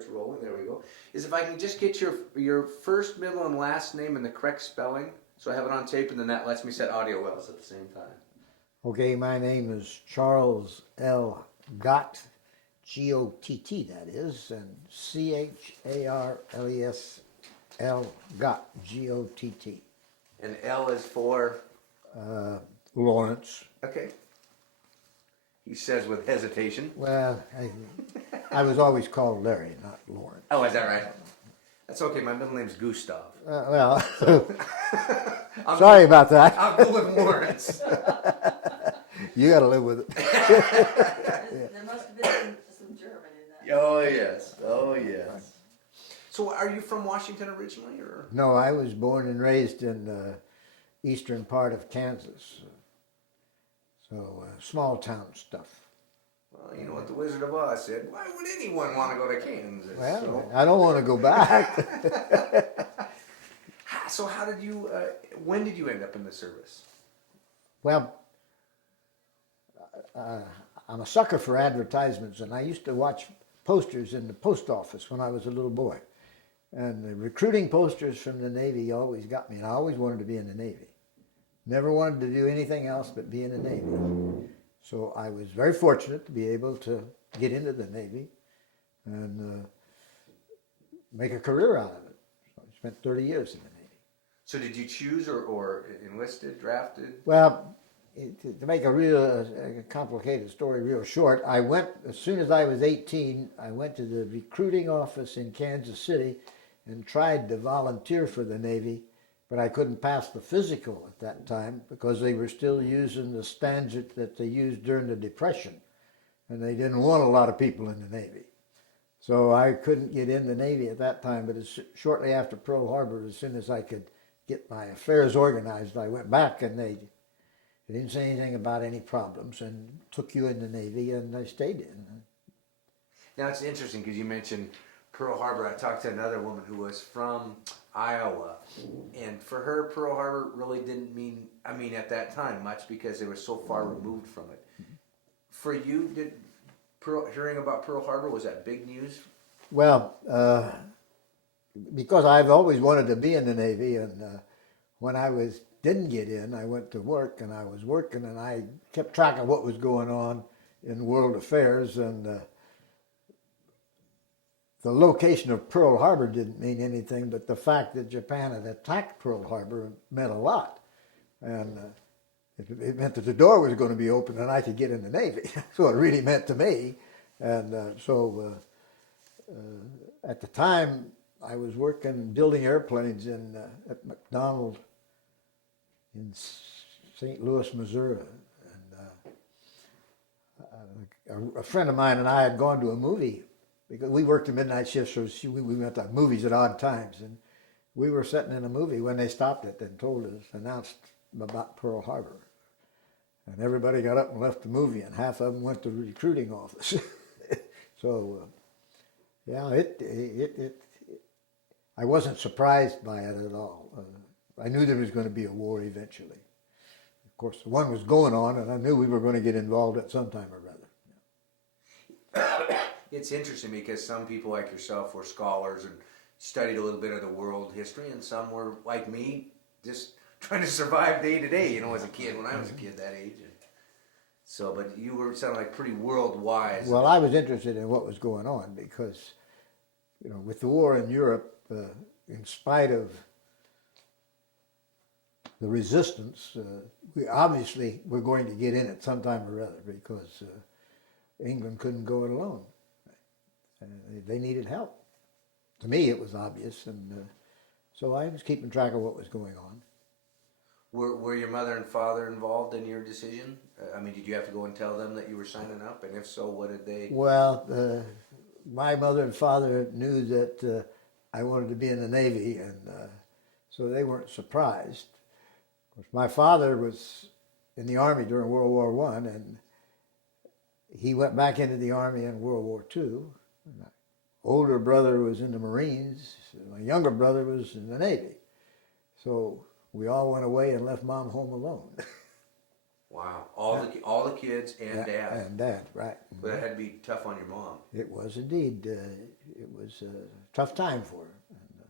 it's rolling. There we go. Is if I can just get your first, middle, and last name and the correct spelling, so I have it on tape, and then that lets me set audio wells at the same time. Okay, my name is Charles L. Gott, G-O-T-T that is, and C-H-A-R-L-E-S-L, Gott, G-O-T-T. And L is for? Lawrence. Okay. He says with hesitation. Well, I was always called Larry, not Lawrence. Oh, is that right? That's okay. My middle name's Gustav. Well, sorry about that. I'll go with Lawrence. You got to live with it. There must have been some German in that. Oh, yes. Oh, yes. So are you from Washington originally, or? No, I was born and raised in the eastern part of Kansas. So small town stuff. Well, you know what the Wizard of Oz said. Why would anyone want to go to Kansas? Well, so. I don't want to go back. So how did you, when did you end up in the service? Well, I'm a sucker for advertisements, and I used to watch posters in the post office when I was a little boy. And the recruiting posters from the Navy always got me, and I always wanted to be in the Navy. Never wanted to do anything else but be in the Navy. So I was very fortunate to be able to get into the Navy and make a career out of it. So I spent 30 years in the Navy. So did you choose or enlisted, drafted? Well, to make a real complicated story real short, I went, as soon as I was 18, I went to the recruiting office in Kansas City and tried to volunteer for the Navy, but I couldn't pass the physical at that time because they were still using the standard that they used during the Depression, and they didn't want a lot of people in the Navy. So I couldn't get in the Navy at that time, but shortly after Pearl Harbor, as soon as I could get my affairs organized, I went back, and they didn't say anything about any problems and took you in the Navy, and I stayed in. Now it's interesting because you mentioned Pearl Harbor. I talked to another woman who was from Iowa, and for her, Pearl Harbor really didn't mean, at that time, much because they were so far removed from it. For you, hearing about Pearl Harbor, was that big news? Well, because I've always wanted to be in the Navy, and when I didn't get in, I went to work, and I was working, and I kept track of what was going on in world affairs, and the location of Pearl Harbor didn't mean anything, but the fact that Japan had attacked Pearl Harbor meant a lot. And it meant that the door was going to be open and I could get in the Navy. So it really meant to me. And at the time, I was working building airplanes at McDonald in St. Louis, Missouri. And a friend of mine and I had gone to a movie because we worked a midnight shift, so we went to movies at odd times. And we were sitting in a movie when they stopped it and announced about Pearl Harbor. And everybody got up and left the movie, and half of them went to the recruiting office. So, I wasn't surprised by it at all. I knew there was going to be a war eventually. Of course, the one was going on, and I knew we were going to get involved at some time or other. It's interesting because some people like yourself were scholars and studied a little bit of the world history, and some were like me, just trying to survive day to day, as a kid, when I was a kid that age. So, but you were sounding like pretty worldwide. Well, I was interested in what was going on because, with the war in Europe, in spite of the resistance, we obviously were going to get in it sometime or other because England couldn't go it alone. They needed help. To me, it was obvious, and so I was keeping track of what was going on. Were your mother and father involved in your decision? Did you have to go and tell them that you were signing up? And if so, what did they... Well, my mother and father knew that I wanted to be in the Navy, and so they weren't surprised. Of course, my father was in the Army during World War I, and he went back into the Army in World War II. My older brother was in the Marines. My younger brother was in the Navy. So we all went away and left Mom home alone. Wow. All the kids and Dad. And Dad, right. But that had to be tough on your mom. It was indeed. it was a tough time for her. And,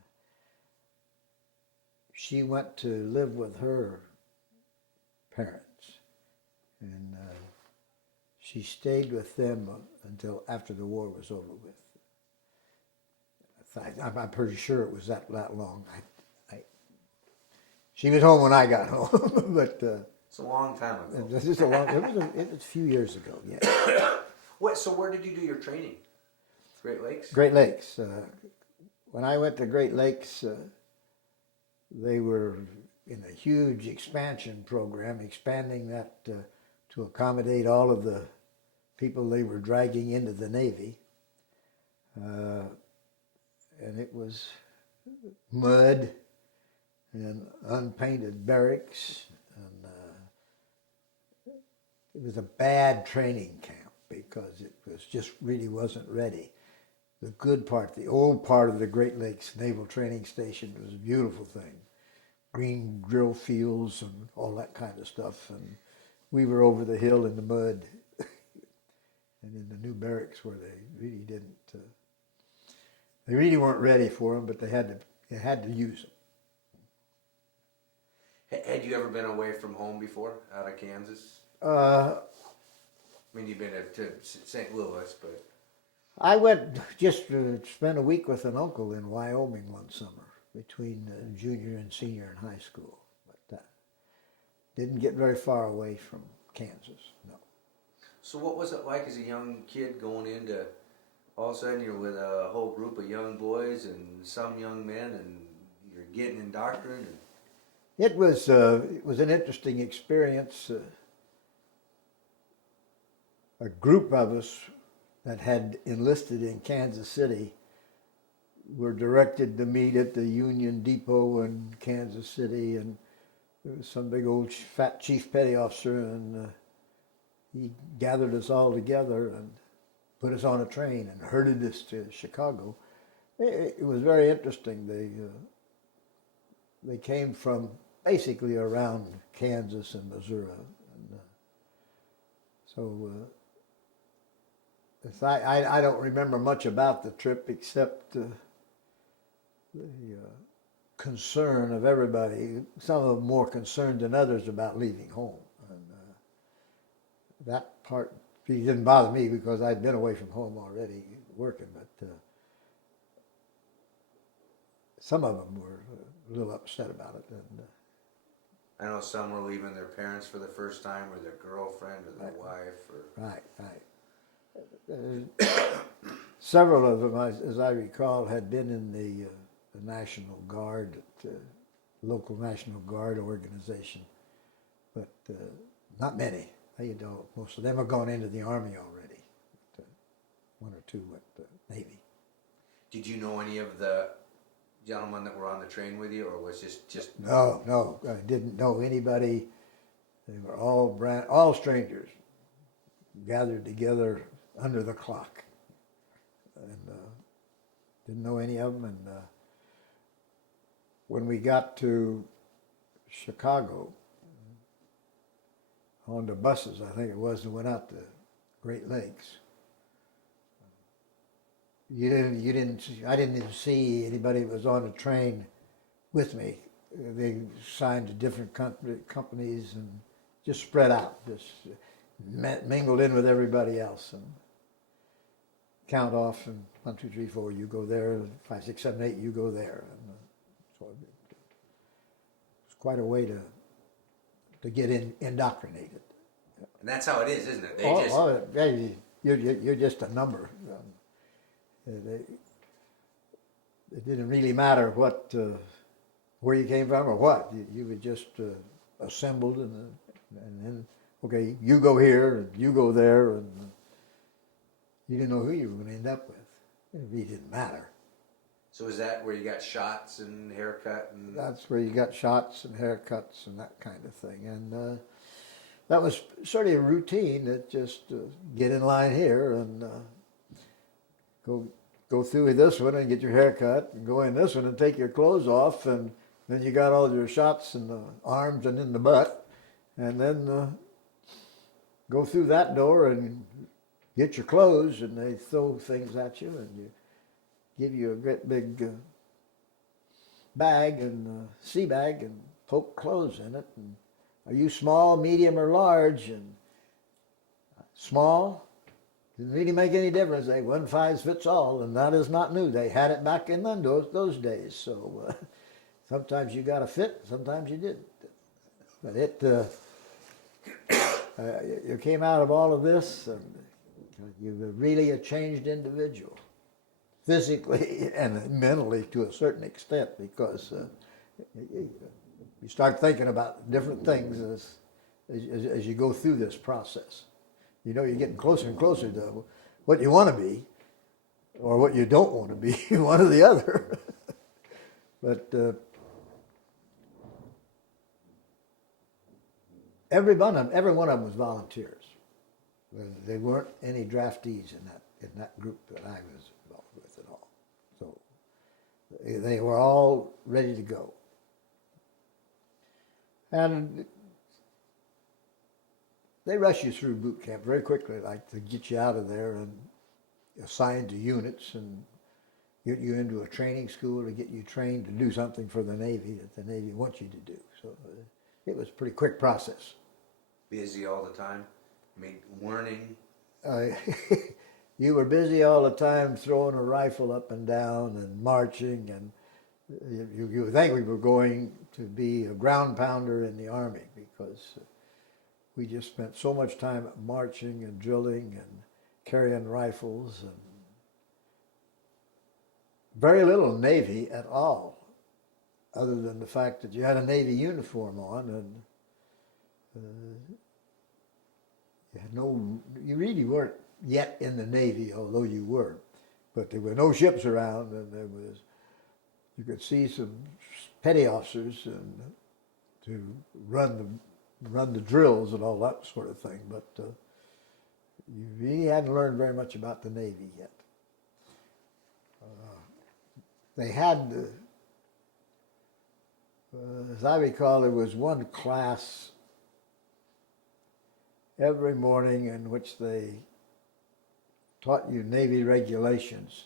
she went to live with her parents, and she stayed with them until after the war was over with. I'm pretty sure it was that long. She was home when I got home, but It's a long time ago. it was a few years ago. Yeah. So where did you do your training? Great Lakes? Great Lakes. When I went to Great Lakes, they were in a huge expansion program, expanding that to accommodate all of the people they were dragging into the Navy. And it was mud and unpainted barracks, and it was a bad training camp because it was just really wasn't ready. The good part, the old part of the Great Lakes Naval Training Station was a beautiful thing. Green drill fields and all that kind of stuff, and we were over the hill in the mud and in the new barracks where they really didn't. They really weren't ready for them, but they had to use them. Had you ever been away from home before, out of Kansas? I mean, you've been to St. Louis, but... I went just to spend a week with an uncle in Wyoming one summer, between junior and senior in high school. But didn't get very far away from Kansas, no. So what was it like as a young kid going into... All of a sudden you're with a whole group of young boys and some young men, and you're getting indoctrinated. It was an interesting experience. A group of us that had enlisted in Kansas City were directed to meet at the Union Depot in Kansas City, and there was some big old fat chief petty officer, and he gathered us all together and put us on a train and herded us to Chicago. It was very interesting. They came from basically around Kansas and Missouri, and I don't remember much about the trip except the concern of everybody. Some of them more concerned than others about leaving home, and that part. It didn't bother me because I'd been away from home already working, but some of them were a little upset about it. And I know some were leaving their parents for the first time, or their girlfriend, or their wife. Right. Several of them, as I recall, had been in the National Guard, local National Guard organization, but not many. Most of them are going into the Army already. One or two went to the Navy. Did you know any of the gentlemen that were on the train with you, or was this just... No, I didn't know anybody. They were all strangers, gathered together under the clock, and didn't know any of them. And when we got to Chicago, on the buses, I think it was, that went out to Great Lakes. I didn't even see anybody that was on the train with me. They signed to different companies and just spread out, just mingled in with everybody else, and count off, and 1, 2, 3, 4, you go there, 5, 6, 7, 8, you go there. And so it was quite a way to get indoctrinated. And that's how it is, isn't it? You're just a number. It didn't really matter where you came from or what. You were just assembled, and then, okay, you go here, and you go there, and you didn't know who you were going to end up with. It really didn't matter. So is that where you got shots and haircut? And... That's where you got shots and haircuts and that kind of thing. And that was sort of a routine, that just get in line here and go through this one and get your haircut, and go in this one and take your clothes off, and then you got all your shots in the arms and in the butt, and then go through that door and get your clothes, and they throw things at you, and give you a great big bag and sea bag and poke clothes in it. And are you small, medium, or large? And small didn't really make any difference. They one size fits all, and that is not new. They had it back in those days. So sometimes you got to fit, sometimes you didn't. But you came out of all of this, and you're really a changed individual, physically and mentally to a certain extent, because you start thinking about different things as you go through this process. You know, you're getting closer and closer to what you want to be, or what you don't want to be, one or the other. But every one of them was volunteers. There weren't any draftees in that group that I was involved with at all. So they were all ready to go. And they rush you through boot camp very quickly, like to get you out of there and assigned to units and get you into a training school to get you trained to do something for the Navy that the Navy wants you to do. So it was a pretty quick process. Busy all the time? I mean, learning? You were busy all the time throwing a rifle up and down and marching, and you would think we were going to be a ground pounder in the Army, because we just spent so much time marching and drilling and carrying rifles, and very little Navy at all, other than the fact that you had a Navy uniform on, and you really weren't yet in the Navy, although you were. But there were no ships around, and you could see some petty officers and to run the drills and all that sort of thing. But you really hadn't learned very much about the Navy yet. They had, as I recall, there was one class every morning in which they taught you Navy regulations.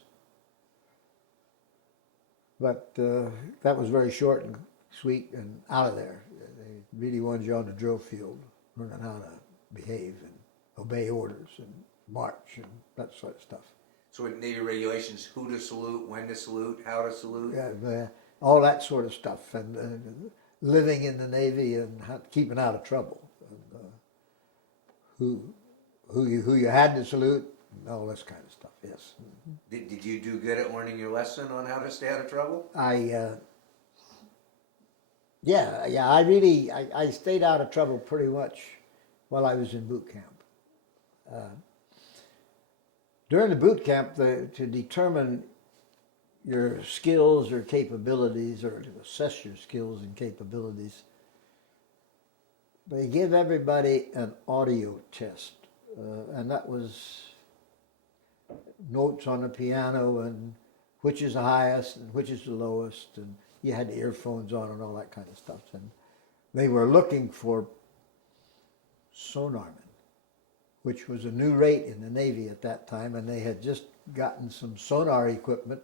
But that was very short and sweet and out of there. They really wanted you on the drill field, learning how to behave and obey orders and march and that sort of stuff. So with Navy regulations, who to salute, when to salute, how to salute? Yeah, all that sort of stuff, and living in the Navy and keeping out of trouble. And, who you had to salute, and all this kind of stuff. Yes. Did you do good at learning your lesson on how to stay out of trouble? I stayed out of trouble pretty much while I was in boot camp. During the boot camp, to determine your skills or capabilities, or to assess your skills and capabilities, they give everybody an audio test, and that was notes on the piano and which is the highest and which is the lowest, and you had the earphones on and all that kind of stuff. And they were looking for sonarmen, which was a new rate in the Navy at that time, and they had just gotten some sonar equipment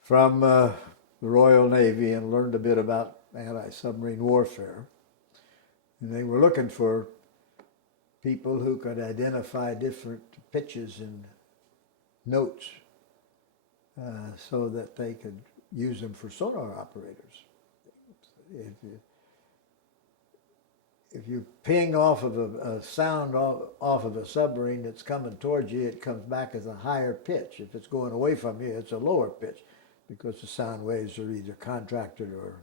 from the Royal Navy and learned a bit about anti-submarine warfare. And they were looking for people who could identify different pitches and notes so that they could use them for sonar operators. If you ping off of a sound off of a submarine that's coming towards you, it comes back as a higher pitch. If it's going away from you, it's a lower pitch, because the sound waves are either contracted or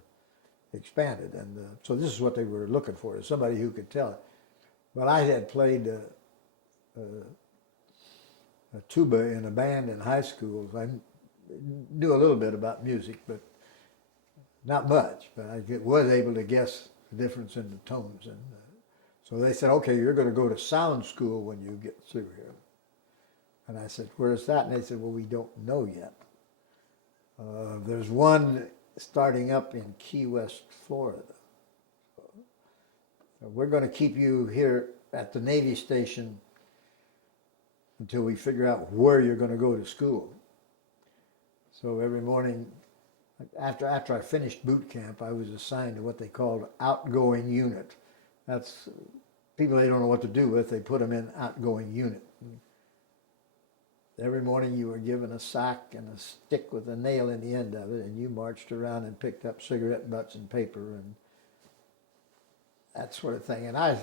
expanded. And so this is what they were looking for, is somebody who could tell it. Well, I had played a tuba in a band in high school. I knew a little bit about music, but not much. But I was able to guess the difference in the tones. And so they said, okay, you're going to go to sound school when you get through here. And I said, where's that? And they said, well, we don't know yet. There's one starting up in Key West, Florida. So we're going to keep you here at the Navy station until we figure out where you're going to go to school. So every morning, after I finished boot camp, I was assigned to what they called outgoing unit. That's people they don't know what to do with. They put them in outgoing unit. Every morning you were given a sack and a stick with a nail in the end of it, and you marched around and picked up cigarette butts and paper and that sort of thing. And I was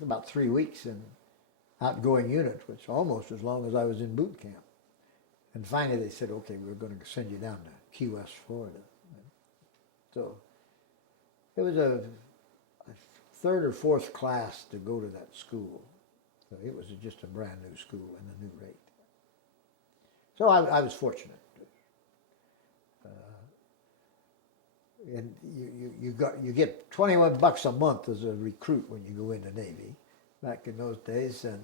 about 3 weeks in outgoing unit, which almost as long as I was in boot camp. And finally they said, okay, we're going to send you down to Key West, Florida. So it was a third or fourth class to go to that school. So it was just a brand new school and a new rate. So I was fortunate. And you get $21 a month as a recruit when you go into Navy back in those days, and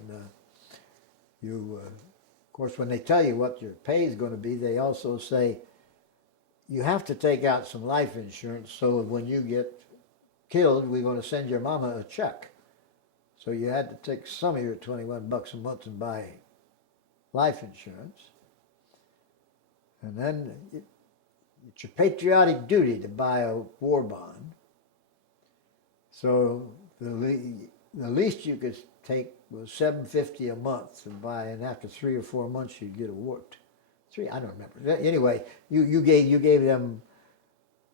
of course, when they tell you what your pay is going to be, they also say you have to take out some life insurance, so when you get killed, we're going to send your mama a check. So you had to take some of your $21 a month and buy life insurance. And then it's your patriotic duty to buy a war bond. So the least you could take was $750 a month to buy, and after 3 or 4 months you'd get a war. I don't remember. Anyway, you gave them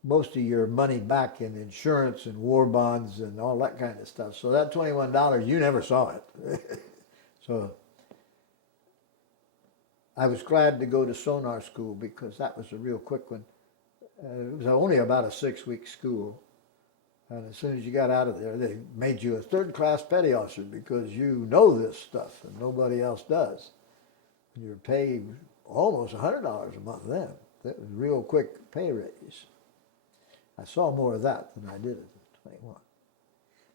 most of your money back in insurance and war bonds and all that kind of stuff. So that $21, you never saw it. So I was glad to go to sonar school because that was a real quick one. It was only about a 6-week school. And as soon as you got out of there, they made you a third-class petty officer because you know this stuff and nobody else does. And you were paid almost $100 a month then. That was a real quick pay raise. I saw more of that than I did at 21.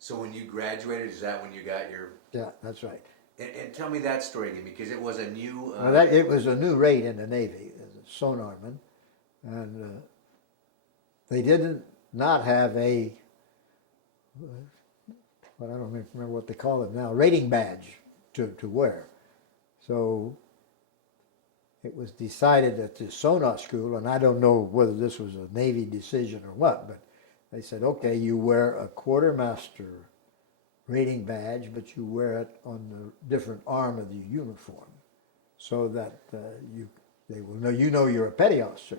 So when you graduated, is that when you got your... Yeah, that's right. And tell me that story again, because it was a new... It was a new rate in the Navy as a sonarman. And they didn't not have a... But I don't remember what they call it now, rating badge to wear. So it was decided at the sonar school, and I don't know whether this was a Navy decision or what, but they said, okay, you wear a quartermaster rating badge, but you wear it on the different arm of the uniform so that they will know you're a petty officer.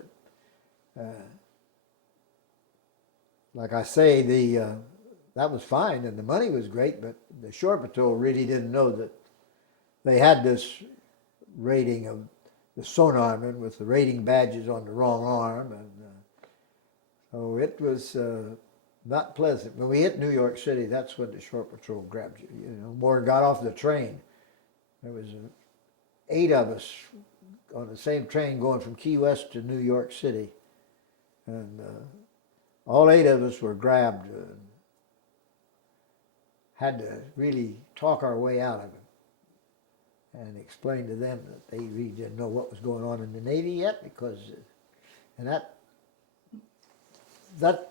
Like I say, that was fine, and the money was great, but the shore patrol really didn't know that they had this rating of the sonarmen with the rating badges on the wrong arm, and so it was not pleasant. When we hit New York City, that's when the shore patrol grabbed you. You know, Morgan got off the train. There was 8 of us on the same train going from Key West to New York City, and all 8 of us were grabbed. Had to really talk our way out of it and explain to them that they really didn't know what was going on in the Navy yet, because, and that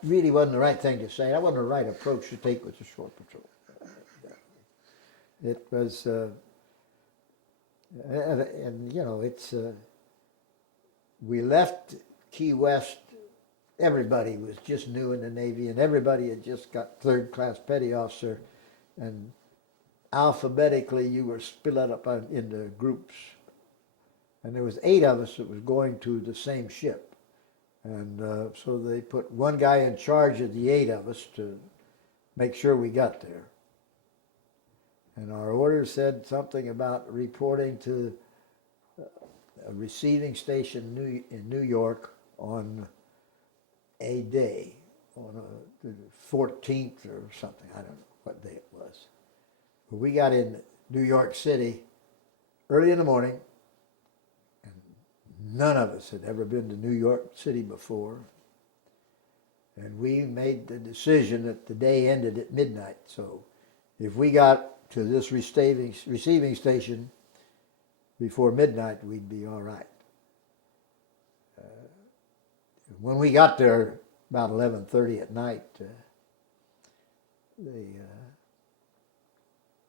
really wasn't the right thing to say. That wasn't the right approach to take with the shore patrol. It was, and you know, it's, we left Key West, everybody was just new in the Navy, and everybody had just got third-class petty officer, and alphabetically you were split up into groups. And there was 8 of us that was going to the same ship. And so they put one guy in charge of the 8 of us to make sure we got there. And our order said something about reporting to a receiving station in New York on a day, on the 14th or something. I don't know what day it was. But we got in New York City early in the morning, and none of us had ever been to New York City before. And we made the decision that the day ended at midnight. So if we got to this receiving station before midnight, we'd be all right. When we got there about 11:30 at night,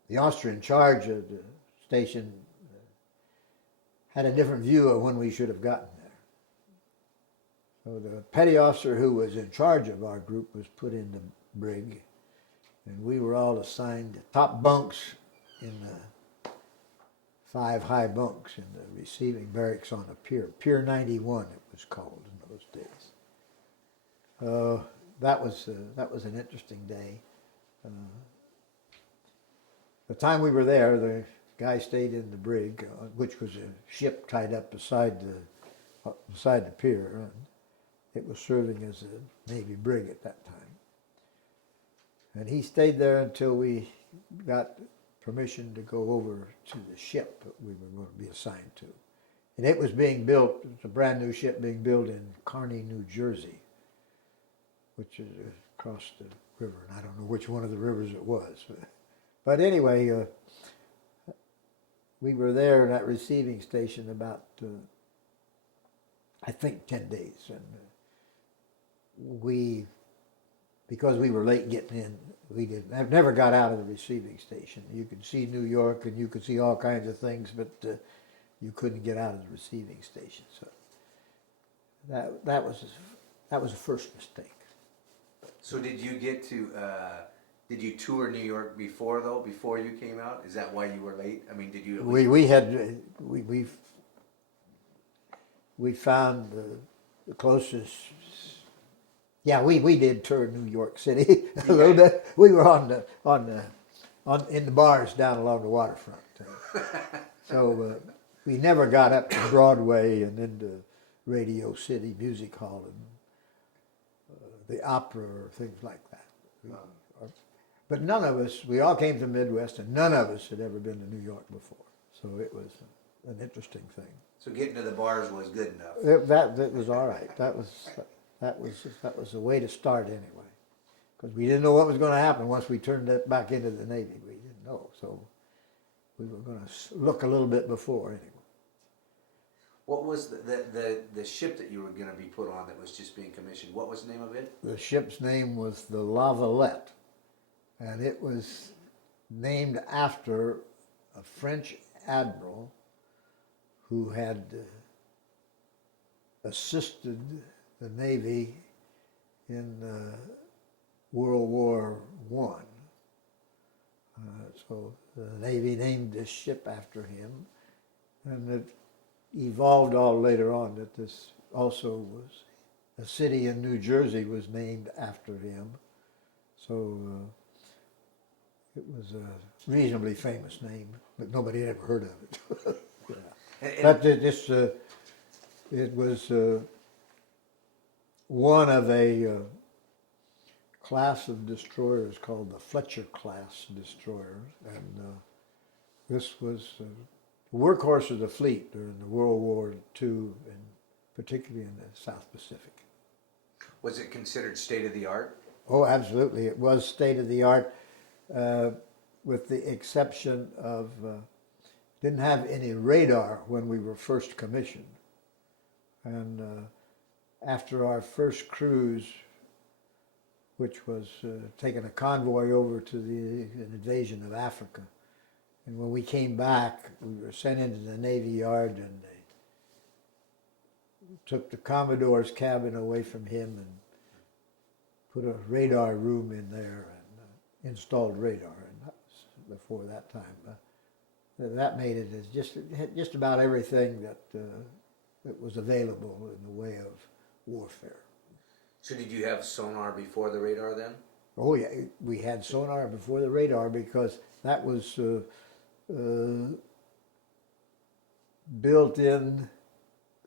the officer in charge of the station had a different view of when we should have gotten So the petty officer who was in charge of our group was put in the brig, and we were all assigned top bunks in the 5 high bunks in the receiving barracks on a pier. Pier 91 it was called in those days. That was an interesting day. The time we were there, the guy stayed in the brig, which was a ship tied up beside the pier, and it was serving as a Navy brig at that time. And he stayed there until we got permission to go over to the ship that we were going to be assigned to. And it was being built, it's a brand new ship being built in Kearney, New Jersey, which is across the river. And I don't know which one of the rivers it was. But anyway, we were there in that receiving station about, I think, 10 days. And because we were late getting in, I never got out of the receiving station. You could see New York and you could see all kinds of things, but you couldn't get out of the receiving station. So that was the first mistake. So did you get to? Did you tour New York before you came out? Is that why you were late? I mean, did you? We found the closest. Yeah, we did tour New York City a little bit. We were in the bars down along the waterfront. So we never got up to Broadway and into Radio City Music Hall and the opera or things like that. But none of us, we all came from the Midwest, and none of us had ever been to New York before. So it was an interesting thing. So getting to the bars was good enough. That was all right. That was the way to start anyway, because we didn't know what was going to happen once we turned it back into the Navy. We didn't know, so we were going to look a little bit before anyway. What was the ship that you were going to be put on that was just being commissioned? What was the name of it? The ship's name was the La Valette, and it was named after a French admiral who had assisted the Navy in World War I. So the Navy named this ship after him, and it evolved all later on that this also was a city in New Jersey was named after him. So it was a reasonably famous name, but nobody had ever heard of it. Yeah. But it was one of a class of destroyers called the Fletcher class destroyers, and this was the workhorse of the fleet during the World War II, and particularly in the South Pacific. Was it considered state of the art? Oh, absolutely. It was state of the art, with the exception of didn't have any radar when we were first commissioned, and after our first cruise, which was taking a convoy over to an invasion of Africa. And when we came back, we were sent into the Navy Yard, and they took the Commodore's cabin away from him and put a radar room in there and installed radar. And that was before that time. That made it as just about everything that was available in the way of warfare. So did you have sonar before the radar then? Oh yeah, we had sonar before the radar because that was built in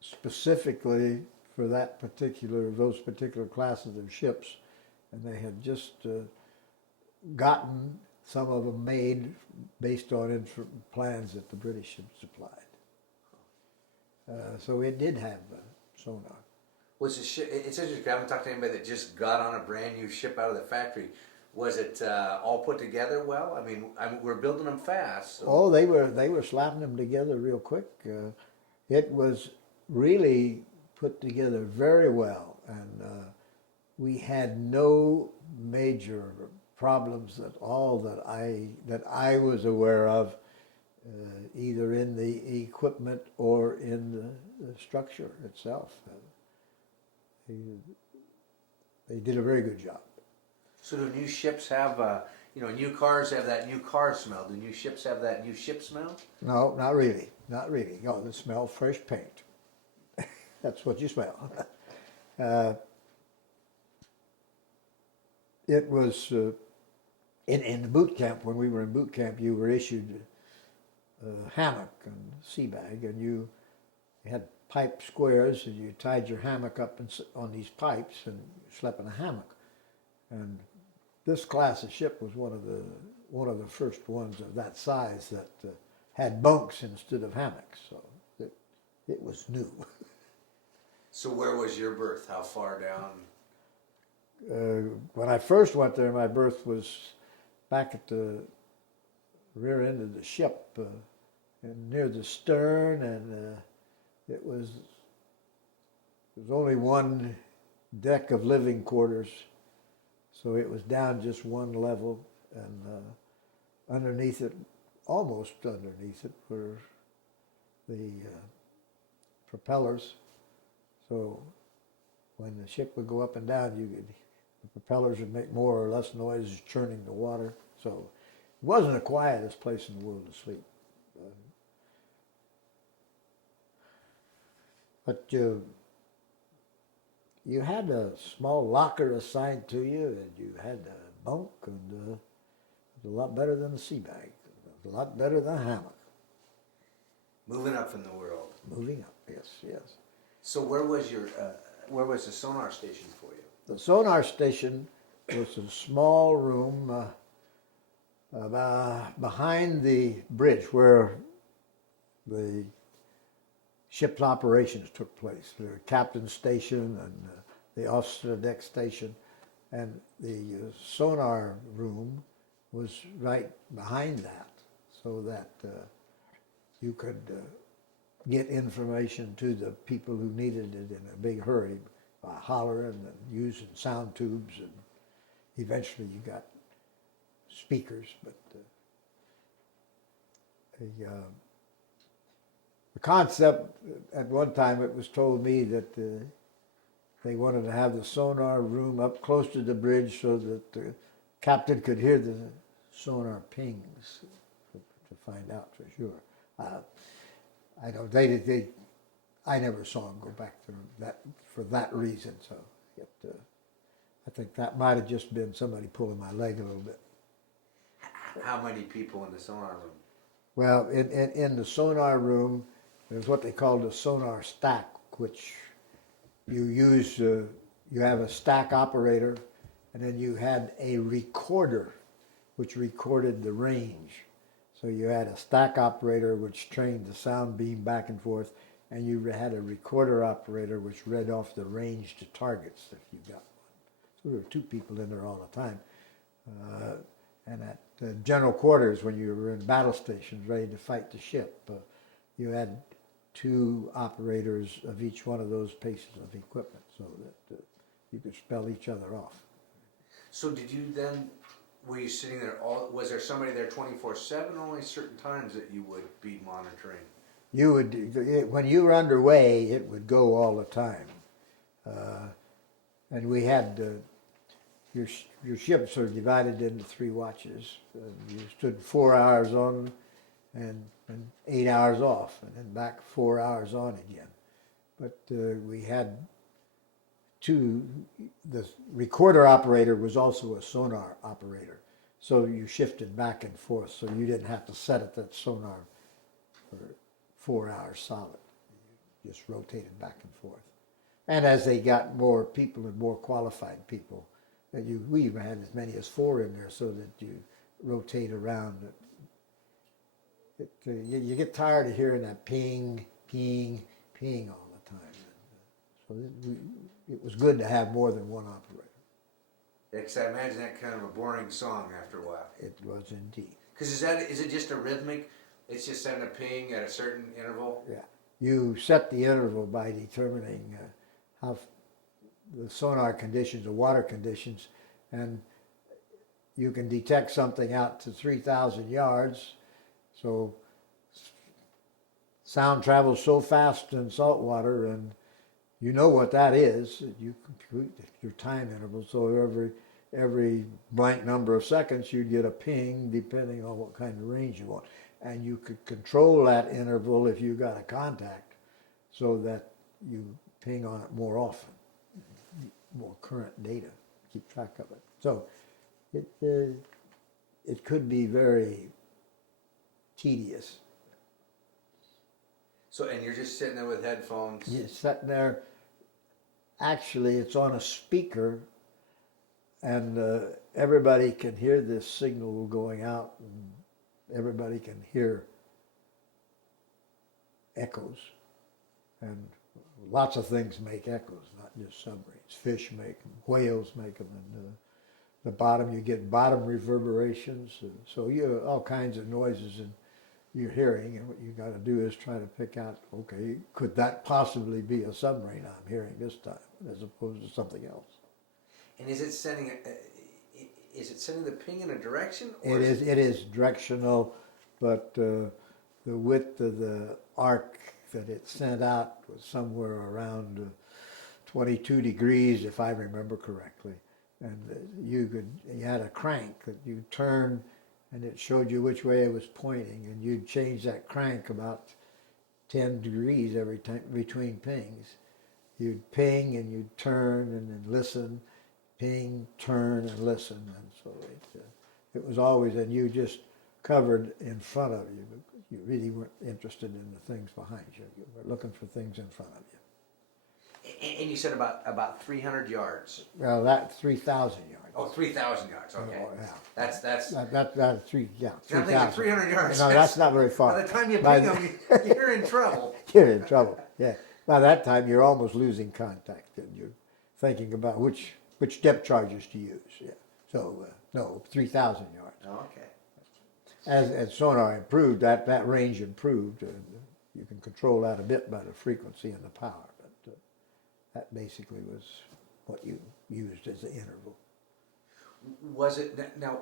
specifically for those particular classes of ships, and they had just gotten some of them made based on plans that the British had supplied. So it did have sonar. Was the ship? It's interesting. I haven't talked to anybody that just got on a brand new ship out of the factory. Was it all put together well? I mean, we're building them fast. So. Oh, they were slapping them together real quick. It was really put together very well, and we had no major problems at all that I was aware of, either in the equipment or in the structure itself. they did a very good job. So do new ships have, new cars have that new car smell? Do new ships have that new ship smell? No, not really, not really. No, they smell fresh paint. That's what you smell. It was in the boot camp, when we were in boot camp, you were issued a hammock and sea bag, and you had pipe squares, and you tied your hammock up on these pipes and slept in a hammock. And this class of ship was one of the first ones of that size that had bunks instead of hammocks, so it was new. So where was your berth? How far down? When I first went there, my berth was back at the rear end of the ship, and near the stern, and it was only one deck of living quarters, so it was down just one level, and underneath it, almost underneath it, were the propellers. So when the ship would go up and down, the propellers would make more or less noise churning the water. So it wasn't the quietest place in the world to sleep. But you had a small locker assigned to you, and you had a bunk, and it was a lot better than the sea bag. It was a lot better than a hammock. Moving up in the world. Moving up, yes, yes. So where was the sonar station for you? The sonar station was a small room behind the bridge where the ship's operations took place. The captain's station and the officer deck station, and the sonar room was right behind that, so that you could get information to the people who needed it in a big hurry by hollering and using sound tubes, and eventually you got speakers. But the concept, at one time it was told me that they wanted to have the sonar room up close to the bridge so that the captain could hear the sonar pings to find out for sure. I don't. I never saw them go back to that for that reason. So I think that might have just been somebody pulling my leg a little bit. How many people in the sonar room? Well, in the sonar room, there's what they call the Sonar Stack, which you use. You have a stack operator, and then you had a recorder, which recorded the range. So you had a stack operator which trained the sound beam back and forth, and you had a recorder operator which read off the range to targets if you got one. So there were two people in there all the time. And at general quarters, when you were in battle stations ready to fight the ship, you had two operators of each one of those pieces of equipment so that you could spell each other off. So did you then, were you sitting there was there somebody there 24/7, only certain times that you would be monitoring? You would, when you were underway, it would go all the time. And we had, your ships are divided into 3 watches. You stood 4 hours on and 8 hours off, and then back 4 hours on again. But we had the recorder operator was also a sonar operator. So you shifted back and forth, so you didn't have to set at that sonar for 4 hours solid. You just rotated back and forth. And as they got more people and more qualified people, we even had as many as 4 in there, so that you rotate around. You get tired of hearing that ping, ping, ping all the time. So it was good to have more than one operator. Because I imagine that kind of a boring song after a while. It was indeed. Because is it just a rhythmic? It's just sending a ping at a certain interval? Yeah. You set the interval by determining how the sonar conditions, the water conditions, and you can detect something out to 3,000 yards. So sound travels so fast in salt water, and you know what that is. You compute your time interval. So every blank number of seconds, you'd get a ping depending on what kind of range you want. And you could control that interval if you got a contact so that you ping on it more often, more current data, keep track of it. So it could be very tedious. So, and you're just sitting there with headphones. You're sitting there, actually it's on a speaker, and everybody can hear this signal going out, and everybody can hear echoes. And lots of things make echoes, not just submarines. Fish make them, whales make them, and the bottom, you get bottom reverberations. So you have all kinds of noises in your hearing, and what you got to do is try to pick out, okay, could that possibly be a submarine I'm hearing this time, as opposed to something else? And is it sending the ping in a direction? Or It is directional, but the width of the arc that it sent out was somewhere around 22 degrees, if I remember correctly. And you had a crank that you turn, and it showed you which way it was pointing, and you'd change that crank about 10 degrees every time between pings. You'd ping and you'd turn and then listen, ping, turn and listen, and so it was always, and you just covered in front of you. You really weren't interested in the things behind you. You were looking for things in front of you. And you said about 300 yards. Well, that's 3,000 yards. Oh, 3,000 yards. Okay. Oh, yeah. That's. That's three. Yeah, I'm 3,000. thinking 300 yards. No, that's not very far. By the time you ping them, you're in trouble. You're in trouble. Yeah. By that time, you're almost losing contact, and you're thinking about which depth charges to use. Yeah. So no, 3,000 yards. Oh, okay. As sonar improved, that range improved, and you can control that a bit by the frequency and the power. But that basically was what you used as the interval. Was it now?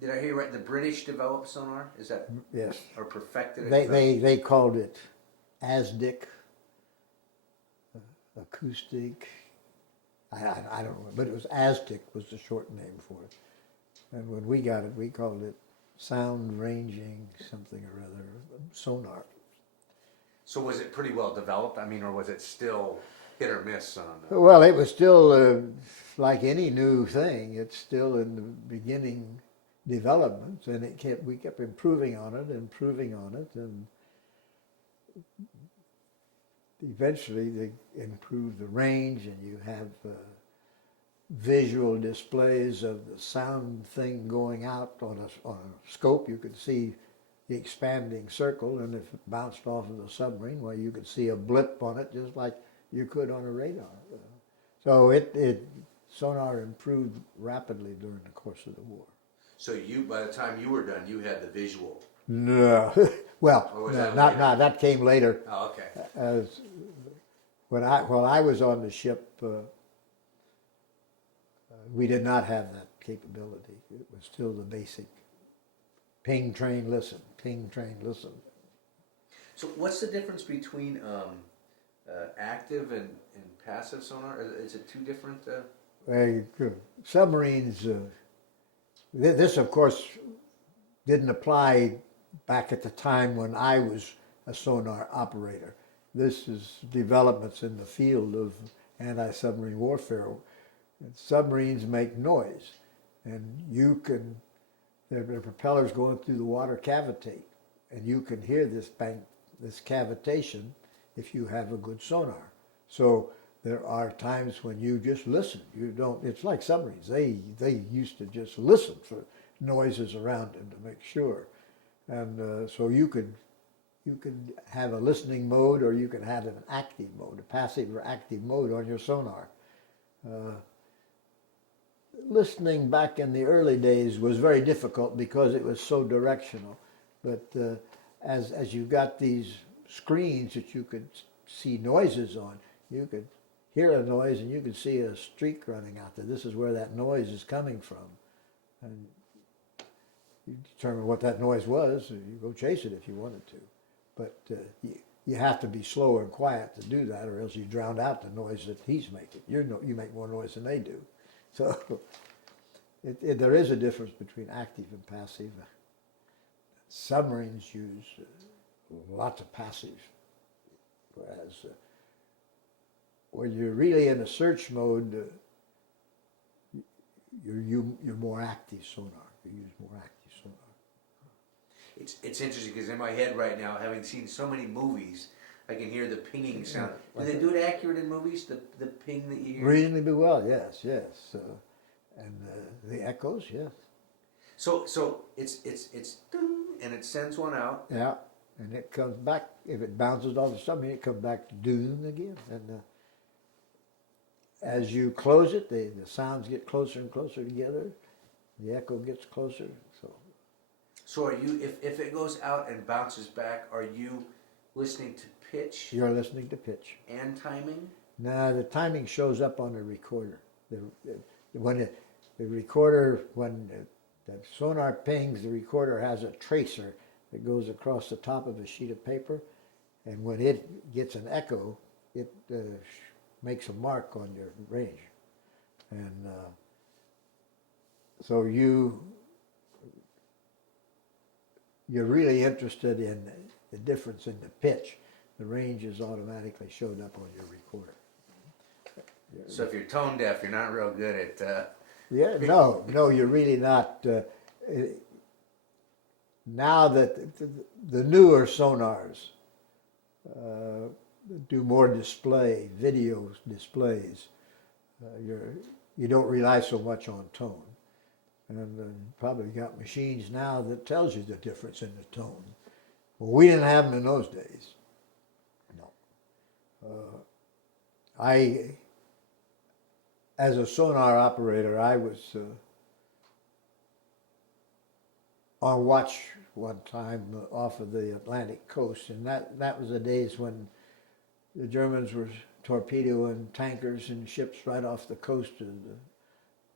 Did I hear you right? The British developed sonar. Is that Yes? or perfected it? They called it ASDIC, acoustic. I don't know, but it was ASDIC was the short name for it. And when we got it, we called it sound ranging something or other, sonar. So was it pretty well developed? I mean, or was it still hit or miss on the... Well, it was still like any new thing. It's still in the beginning development, and we kept improving on it, and eventually they improved the range, and you have visual displays of the sound thing going out on a scope. You could see the expanding circle, and if it bounced off of the submarine, well, you could see a blip on it just like you could on a radar. So sonar improved rapidly during the course of the war. So by the time you were done, you had the visual. No, well, no, not that came later. Oh, okay. As while I was on the ship, we did not have that capability. It was still the basic ping, train, listen, ping, train, listen. So what's the difference between active and passive sonar? Is it two different? Submarines, this of course didn't apply back at the time when I was a sonar operator. This is developments in the field of anti-submarine warfare. Submarines make noise, and their propellers going through the water cavitate, and you can hear this cavitation if you have a good sonar. So there are times when you just listen. You don't. It's like submarines. They used to just listen for noises around them to make sure, and so you could have a listening mode, or you could have an active mode, a passive or active mode on your sonar. Listening back in the early days was very difficult because it was so directional. But as you got these screens that you could see noises on, you could hear a noise and you could see a streak running out there. This is where that noise is coming from. And you determine what that noise was, and you go chase it if you wanted to. But you have to be slow and quiet to do that, or else you drown out the noise that he's making. You make more noise than they do. So there is a difference between active and passive. Submarines use lots of passive, whereas when you're really in a search mode, you're more active sonar. You use more active sonar. It's interesting because in my head right now, having seen so many movies, I can hear the pinging sound. Do they do it accurate in movies? The ping that you hear? Reasonably well, yes. And the echoes, yes. So it's ding, and it sends one out. Yeah, and it comes back. If it bounces off the submarine, it comes back to doom again. And as you close it, the sounds get closer and closer together. The echo gets closer. So are you? If it goes out and bounces back, are you listening to pitch You're listening to pitch. and timing? Now the timing shows up on the recorder. When the sonar pings, the recorder has a tracer that goes across the top of a sheet of paper, and when it gets an echo, it makes a mark on your range, and so you're really interested in the difference in the pitch. The range is automatically showed up on your recorder. So if you're tone deaf, you're not real good at. Yeah, no, you're really not. Now that the newer sonars do more video displays, you don't rely so much on tone. And probably got machines now that tells you the difference in the tone. Well, we didn't have them in those days. No. As a sonar operator, I was on watch one time off of the Atlantic coast, and that was the days when the Germans were torpedoing tankers and ships right off the coast of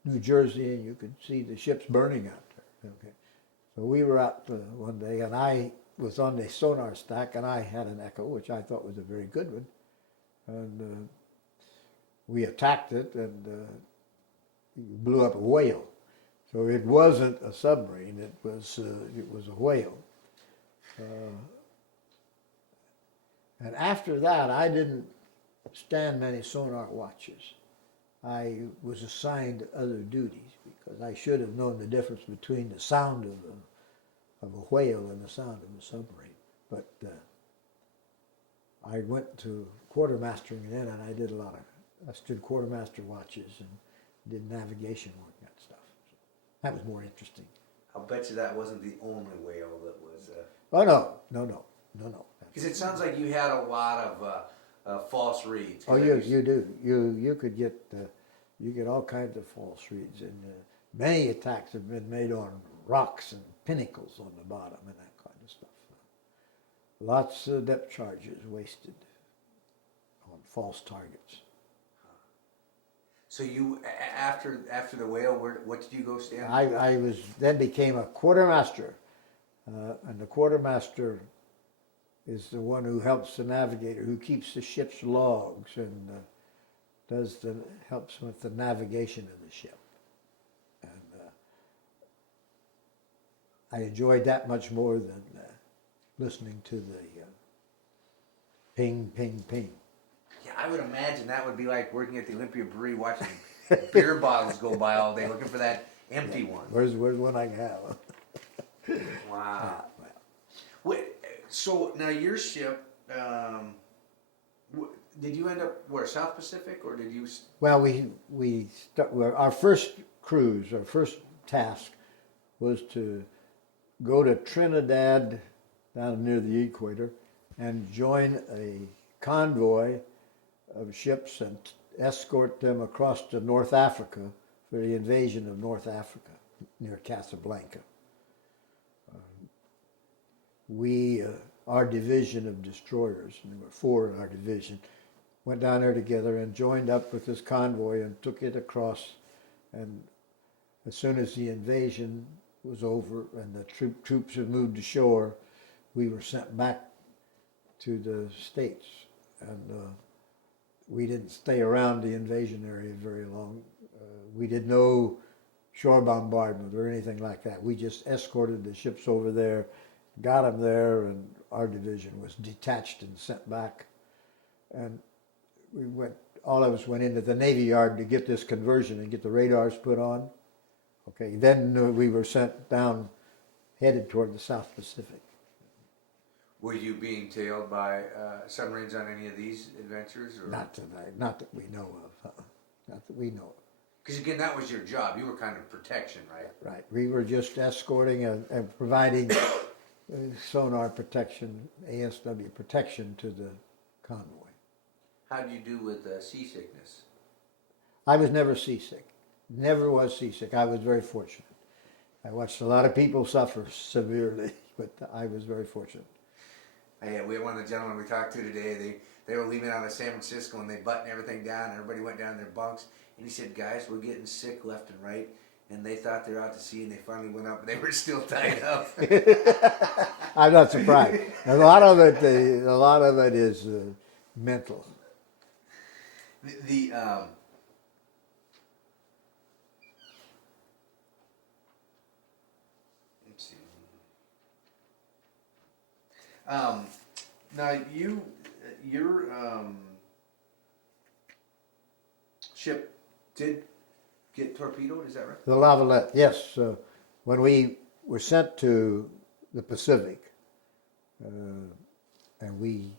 New Jersey, and you could see the ships burning out there. Okay, so we were out one day, and I was on the Sonar Stack, and I had an echo, which I thought was a very good one, and we attacked it, and blew up a whale. So it wasn't a submarine; it was a whale. And after that, I didn't stand many sonar watches. I was assigned other duties because I should have known the difference between the sound of a whale and the sound of a submarine. But I went to quartermastering then, and I did I stood quartermaster watches and did navigation work and stuff. So that was more interesting. I'll bet you that wasn't the only whale that was. Oh no. Because it sounds like you had a lot of false reads. Oh, you do. You could get all kinds of false reads, and many attacks have been made on rocks and pinnacles on the bottom and that kind of stuff. Lots of depth charges wasted on false targets. So you after the whale, what did you go stand? I became a quartermaster, and the quartermaster is the one who helps the navigator, who keeps the ship's logs and helps with the navigation of the ship. And I enjoyed that much more than listening to the ping, ping, ping. Yeah, I would imagine that would be like working at the Olympia Brewery, watching beer bottles go by all day, looking for that empty one. Where's one I can have? Wow. Wait, so now your ship, did you end up South Pacific, or did you? Well, our first cruise, our first task was to go to Trinidad, down near the equator, and join a convoy of ships and escort them across to North Africa for the invasion of North Africa near Casablanca. Our division of destroyers, and there were 4 in our division, went down there together and joined up with this convoy and took it across. And as soon as the invasion was over and the troops had moved ashore, we were sent back to the States. And we didn't stay around the invasion area very long. We did no shore bombardment or anything like that. We just escorted the ships over there, got them there, and our division was detached and sent back. And all of us went into the Navy Yard to get this conversion and get the radars put on. Okay, then we were sent down, headed toward the South Pacific. Were you being tailed by submarines on any of these adventures? Or? Not that we know of. Not that we know of. Because again, that was your job. You were kind of protection, right? Right. We were just escorting and providing sonar protection, ASW protection to the convoy. How do you do with seasickness? I was never seasick. Never was seasick. I was very fortunate. I watched a lot of people suffer severely, but I was very fortunate. We had one of the gentlemen we talked to today. They were leaving out of San Francisco and they buttoned everything down. Everybody went down their bunks. And he said, guys, we're getting sick left and right. And they thought they were out to sea and they finally went up and they were still tied up. I'm not surprised. A lot of it is mental. Let's see. Now your ship did get torpedoed, is that right? The Lavalette, yes. When we were sent to the Pacific, and we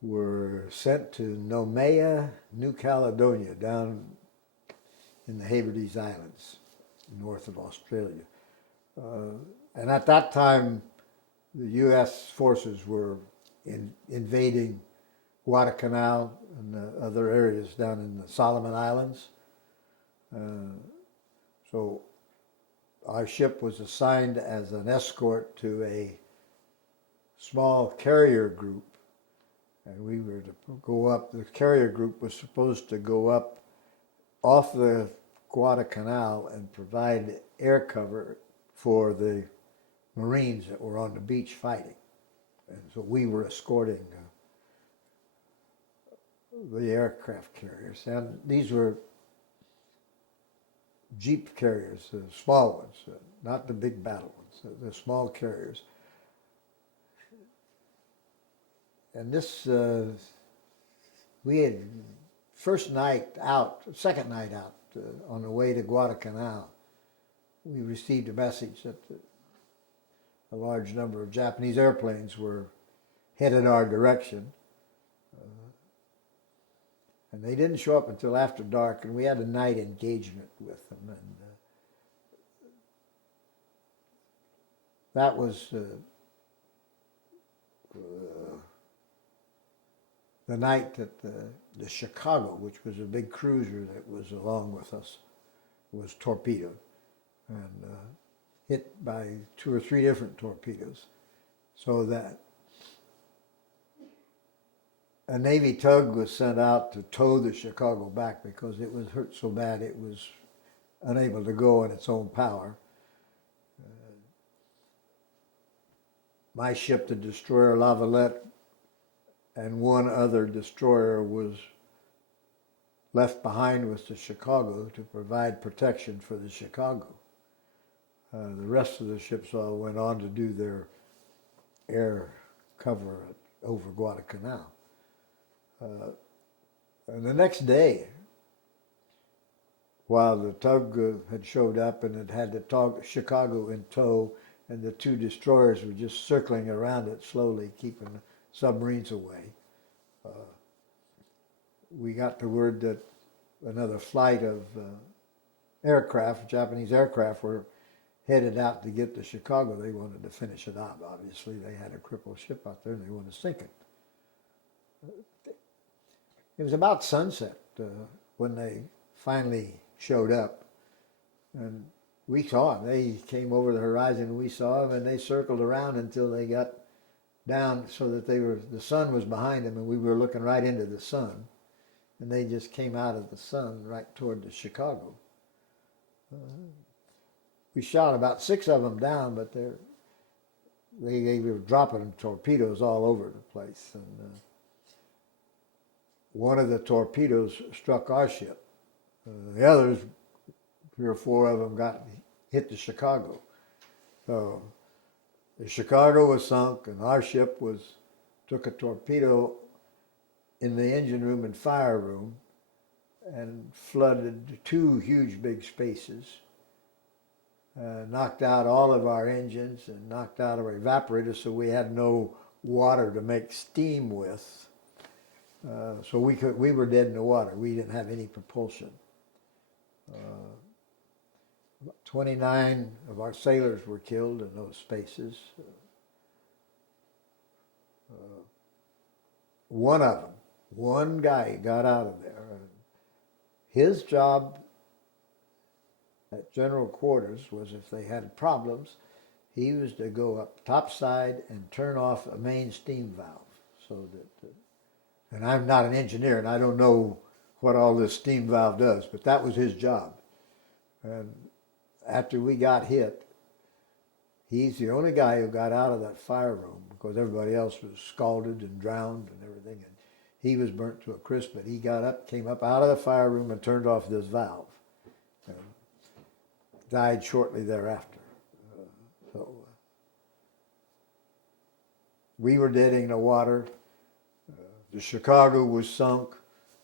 were sent to Noumea, New Caledonia, down in the Hebrides Islands, north of Australia. And at that time, the U.S. forces were invading Guadalcanal and the other areas down in the Solomon Islands. So our ship was assigned as an escort to a small carrier group, and we were to go up. The carrier group was supposed to go up off the Guadalcanal and provide air cover for the Marines that were on the beach fighting. And so we were escorting the aircraft carriers. And these were jeep carriers, the small ones, not the big battle ones, the small carriers. And this, we had second night out, on the way to Guadalcanal, we received a message that a large number of Japanese airplanes were headed our direction. And they didn't show up until after dark, and we had a night engagement with them. And that was the night that the Chicago, which was a big cruiser that was along with us, was torpedoed and hit by 2 or 3 different torpedoes, so that a Navy tug was sent out to tow the Chicago back because it was hurt so bad it was unable to go on its own power. My ship, the destroyer Lavalette, and one other destroyer was left behind with the Chicago to provide protection for the Chicago. The rest of the ships all went on to do their air cover over Guadalcanal. And the next day, while the tug had showed up and it had the Chicago in tow, and the 2 destroyers were just circling around it slowly, keeping the submarines away, we got the word that another flight of aircraft, Japanese aircraft, were headed out to get the Chicago. They wanted to finish it out, obviously. They had a crippled ship out there and they wanted to sink it. It was about sunset when they finally showed up, and we saw them. They came over the horizon and we saw them, and they circled around until they got down so that the sun was behind them and we were looking right into the sun, and they just came out of the sun right toward the Chicago. We shot about 6 of them down, but they were dropping torpedoes all over the place, and one of the torpedoes struck our ship. The others, 3 or 4 of them, hit the Chicago. So the Chicago was sunk, and our ship took a torpedo in the engine room and fire room and flooded 2 huge big spaces, knocked out all of our engines and knocked out our evaporators, so we had no water to make steam with. So we were dead in the water. We didn't have any propulsion. 29 of our sailors were killed in those spaces. One guy got out of there. His job at general quarters was, if they had problems, he was to go up topside and turn off a main steam valve, so that. And I'm not an engineer, and I don't know what all this steam valve does, but that was his job. And after we got hit, he's the only guy who got out of that fire room, because everybody else was scalded and drowned and everything. And he was burnt to a crisp, but he got up, came up out of the fire room and turned off this valve. And died shortly thereafter. We were dead in the water. The Chicago was sunk.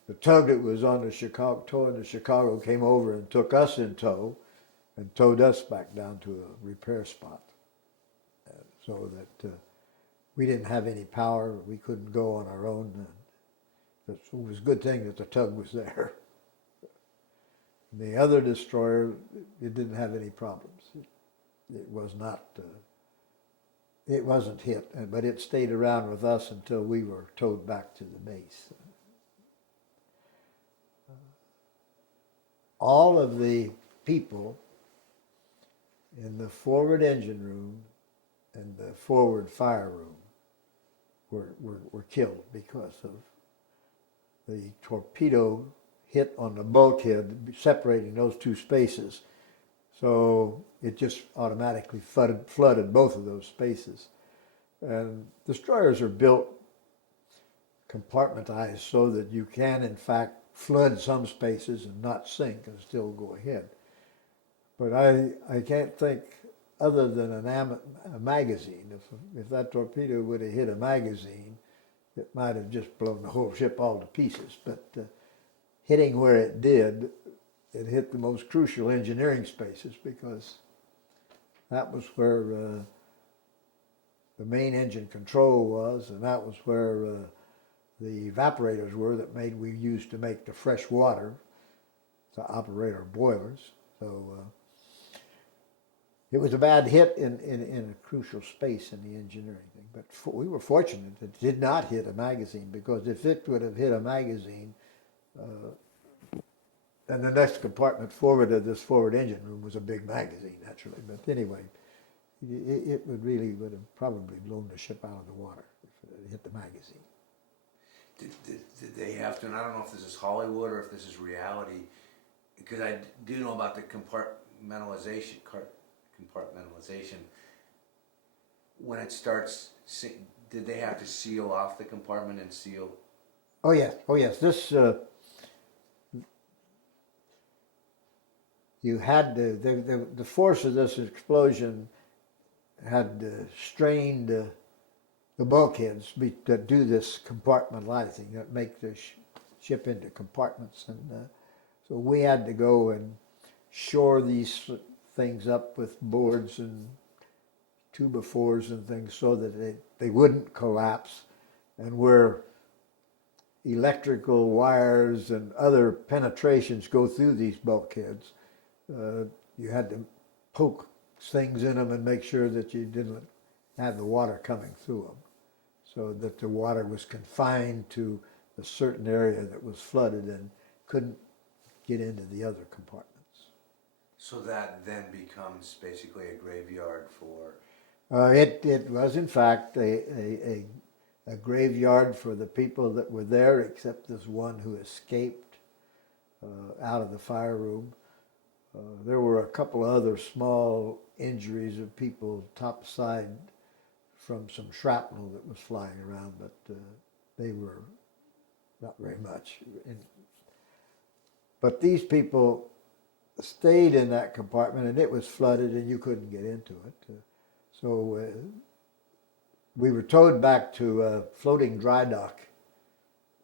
The tug that was on the Chicago, towing the Chicago, came over and took us in tow and towed us back down to a repair spot. So that we didn't have any power. We couldn't go on our own. It was a good thing that the tug was there. The other destroyer, it didn't have any problems. It was not, it wasn't hit, but it stayed around with us until we were towed back to the base. All of the people in the forward engine room and the forward fire room were killed because of the torpedo hit on the bulkhead, separating those 2 spaces. So it just automatically flooded both of those spaces. And destroyers are built compartmentized so that you can, in fact, flood some spaces and not sink and still go ahead. But I can't think, other than a magazine, if that torpedo would have hit a magazine, it might have just blown the whole ship all to pieces. But hitting where it did, it hit the most crucial engineering spaces, because that was where the main engine control was, and that was where the evaporators were that we used to make the fresh water to operate our boilers. So it was a bad hit in a crucial space in the engineering thing. But we were fortunate that it did not hit a magazine, because if it would have hit a magazine, and the next compartment forward of this forward engine room was a big magazine, naturally. But anyway, it would have probably blown the ship out of the water if it had hit the magazine. Did they have to, and I don't know if this is Hollywood or if this is reality, because I do know about the compartmentalization. When it starts, did they have to seal off the compartment and seal? Oh yes. This you had the force of this explosion had strained the bulkheads that do this compartmentalizing, that make the ship into compartments, and so we had to go and shore these things up with boards and 2x4s and things so that they wouldn't collapse, and where electrical wires and other penetrations go through these bulkheads, you had to poke things in them and make sure that you didn't have the water coming through them, so that the water was confined to a certain area that was flooded and couldn't get into the other compartments. So that then becomes basically a graveyard for... It was in fact a graveyard for the people that were there, except this one who escaped out of the fire room. There were a couple of other small injuries of people topside from some shrapnel that was flying around, but they were not very much. But these people stayed in that compartment, and it was flooded, and you couldn't get into it. So we were towed back to a floating dry dock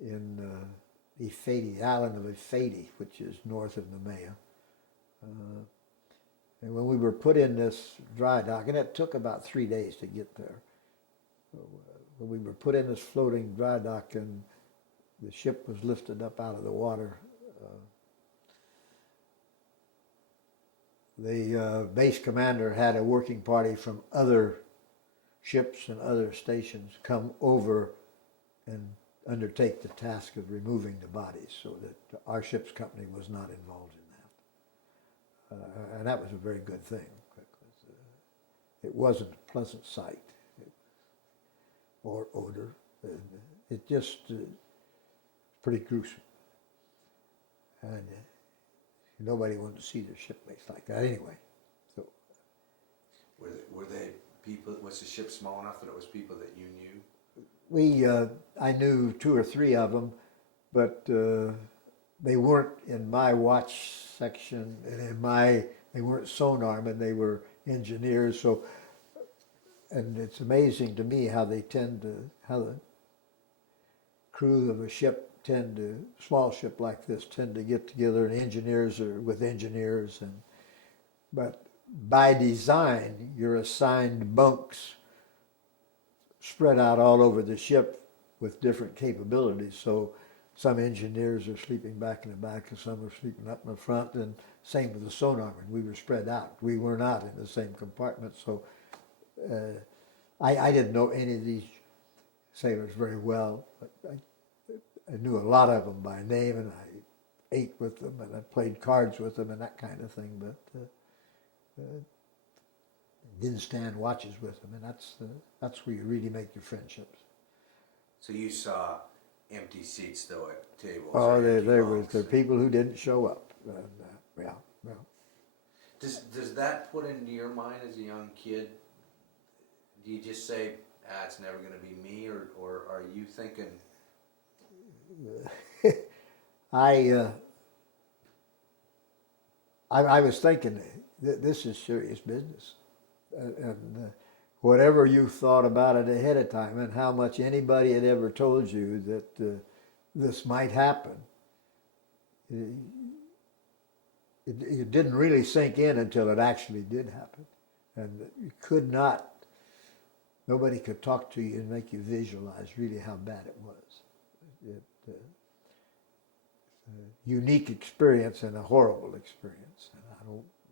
in Ifedi, the island of Ifedi, which is north of Nemea. And when we were put in this dry dock, and it took about 3 days to get there, so, when we were put in this floating dry dock and the ship was lifted up out of the water, the base commander had a working party from other ships and other stations come over and undertake the task of removing the bodies, so that our ship's company was not involved in that. And that was a very good thing, because it wasn't a pleasant sight or odor. It just pretty gruesome. And nobody wanted to see their shipmates like that anyway. So, were they people? Was the ship small enough that it was people that you knew? I knew 2 or 3 of them, but they weren't in my watch section, and they weren't sonarmen, they were engineers. So, and it's amazing to me how the crew of a ship small ship like this tend to get together, and engineers are with engineers, but by design you're assigned bunks spread out all over the ship with different capabilities. So some engineers are sleeping back in the back, and some are sleeping up in the front, and same with the sonarmen. We were spread out. We were not in the same compartment. So I didn't know any of these sailors very well, but I knew a lot of them by name, and I ate with them, and I played cards with them and that kind of thing, but didn't stand watches with them, and that's where you really make your friendships. So you saw empty seats though at tables. Oh, there were people who didn't show up. Yeah. Does that put into your mind as a young kid? Do you just say, it's never going to be me, or are you thinking? I was thinking, this is serious business, and whatever you thought about it ahead of time, and how much anybody had ever told you that this might happen, it didn't really sink in until it actually did happen, and you could not. Nobody could talk to you and make you visualize really how bad it was. Unique experience and a horrible experience, and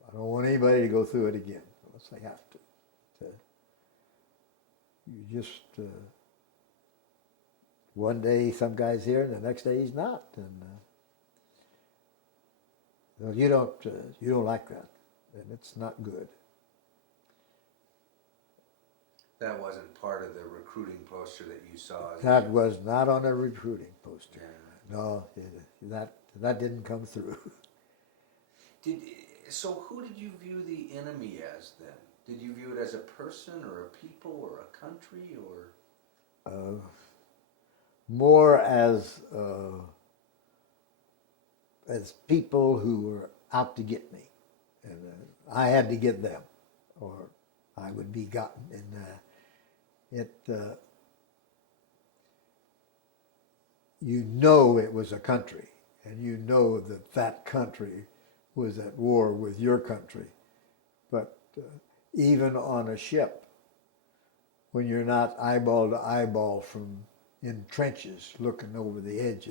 I don't want anybody to go through it again unless they have to. You just one day some guy's here and the next day he's not, and you don't like that, and it's not good. That wasn't part of the recruiting poster that you saw. That was not on a recruiting poster. Yeah. No, that didn't come through. So who did you view the enemy as then? Did you view it as a person or a people or a country or? More as people who were out to get me, and I had to get them, or I would be gotten. And you know it was a country, and you know that country was at war with your country. But even on a ship, when you're not eyeball to eyeball in trenches looking over the edge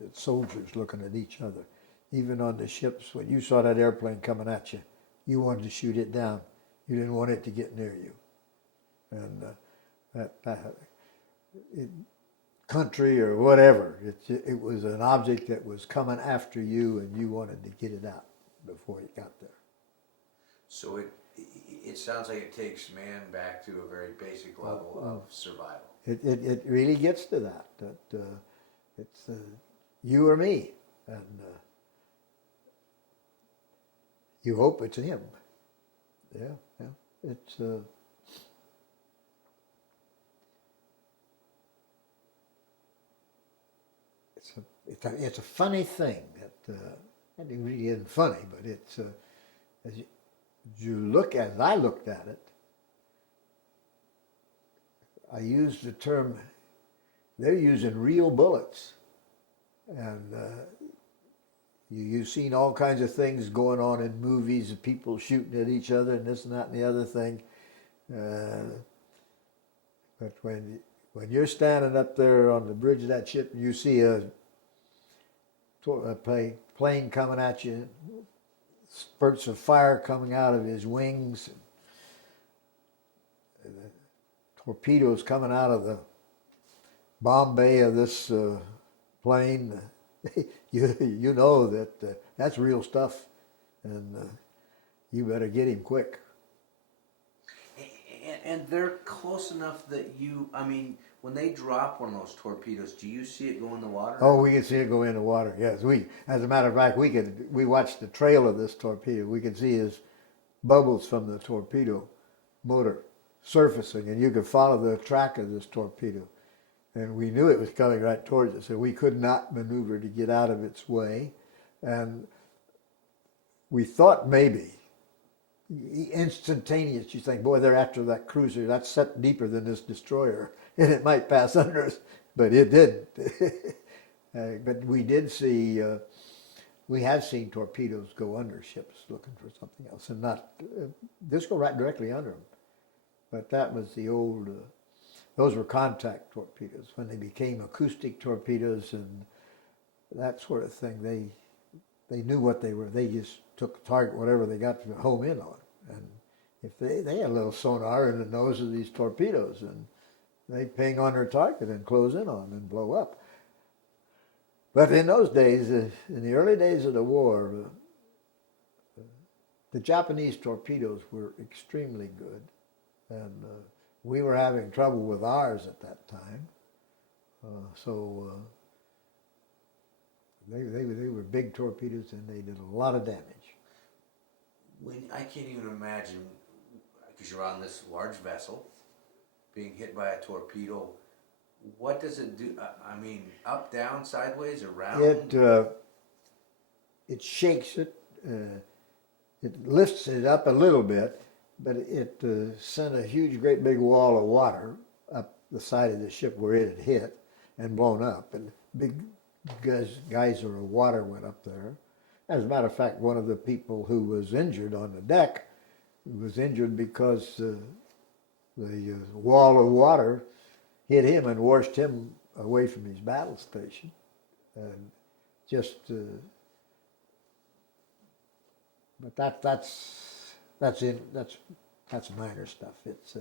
at soldiers looking at each other, even on the ships, when you saw that airplane coming at you, you wanted to shoot it down. You didn't want it to get near you. And country or whatever, it was an object that was coming after you, and you wanted to get it out before it got there. So it sounds like it takes man back to a very basic level of survival. It really gets to that it's you or me, and you hope it's him. Yeah. It's it's a funny thing that it really isn't funny, but it's as you look as I looked at it. I used the term. They're using real bullets, and you've seen all kinds of things going on in movies of people shooting at each other and this and that and the other thing. But when you're standing up there on the bridge of that ship and you see a plane coming at you, spurts of fire coming out of his wings, and torpedoes coming out of the bomb bay of this plane, you know that that's real stuff, and you better get him quick. And they're close enough that I mean, when they drop one of those torpedoes, do you see it go in the water? Oh, we can see it go in the water. Yes, as a matter of fact, we watched the trail of this torpedo. We could see his bubbles from the torpedo motor surfacing, and you could follow the track of this torpedo. And we knew it was coming right towards us, and we could not maneuver to get out of its way. And we thought maybe, instantaneous, you think, boy, they're after that cruiser. That's set deeper than this destroyer, and it might pass under us. But it didn't. But we did see, we have seen torpedoes go under ships looking for something else, and not, this go right directly under them. But that was the old... those were contact torpedoes. When they became acoustic torpedoes and that sort of thing, they knew what they were. They just took target whatever they got to home in on. And if they had a little sonar in the nose of these torpedoes, and they ping on their target and close in on and blow up. But in those days, in the early days of the war, the Japanese torpedoes were extremely good, and we were having trouble with ours at that time, so they were big torpedoes, and they did a lot of damage. I can't even imagine, because you're on this large vessel, being hit by a torpedo. What does it do? I mean, up, down, sideways, around? It shakes it. It lifts it up a little bit. But it sent a huge, great big wall of water up the side of the ship where it had hit and blown up. And big geyser of water went up there. As a matter of fact, one of the people who was injured on the deck was injured because the wall of water hit him and washed him away from his battle station. And just, but that's minor stuff. It's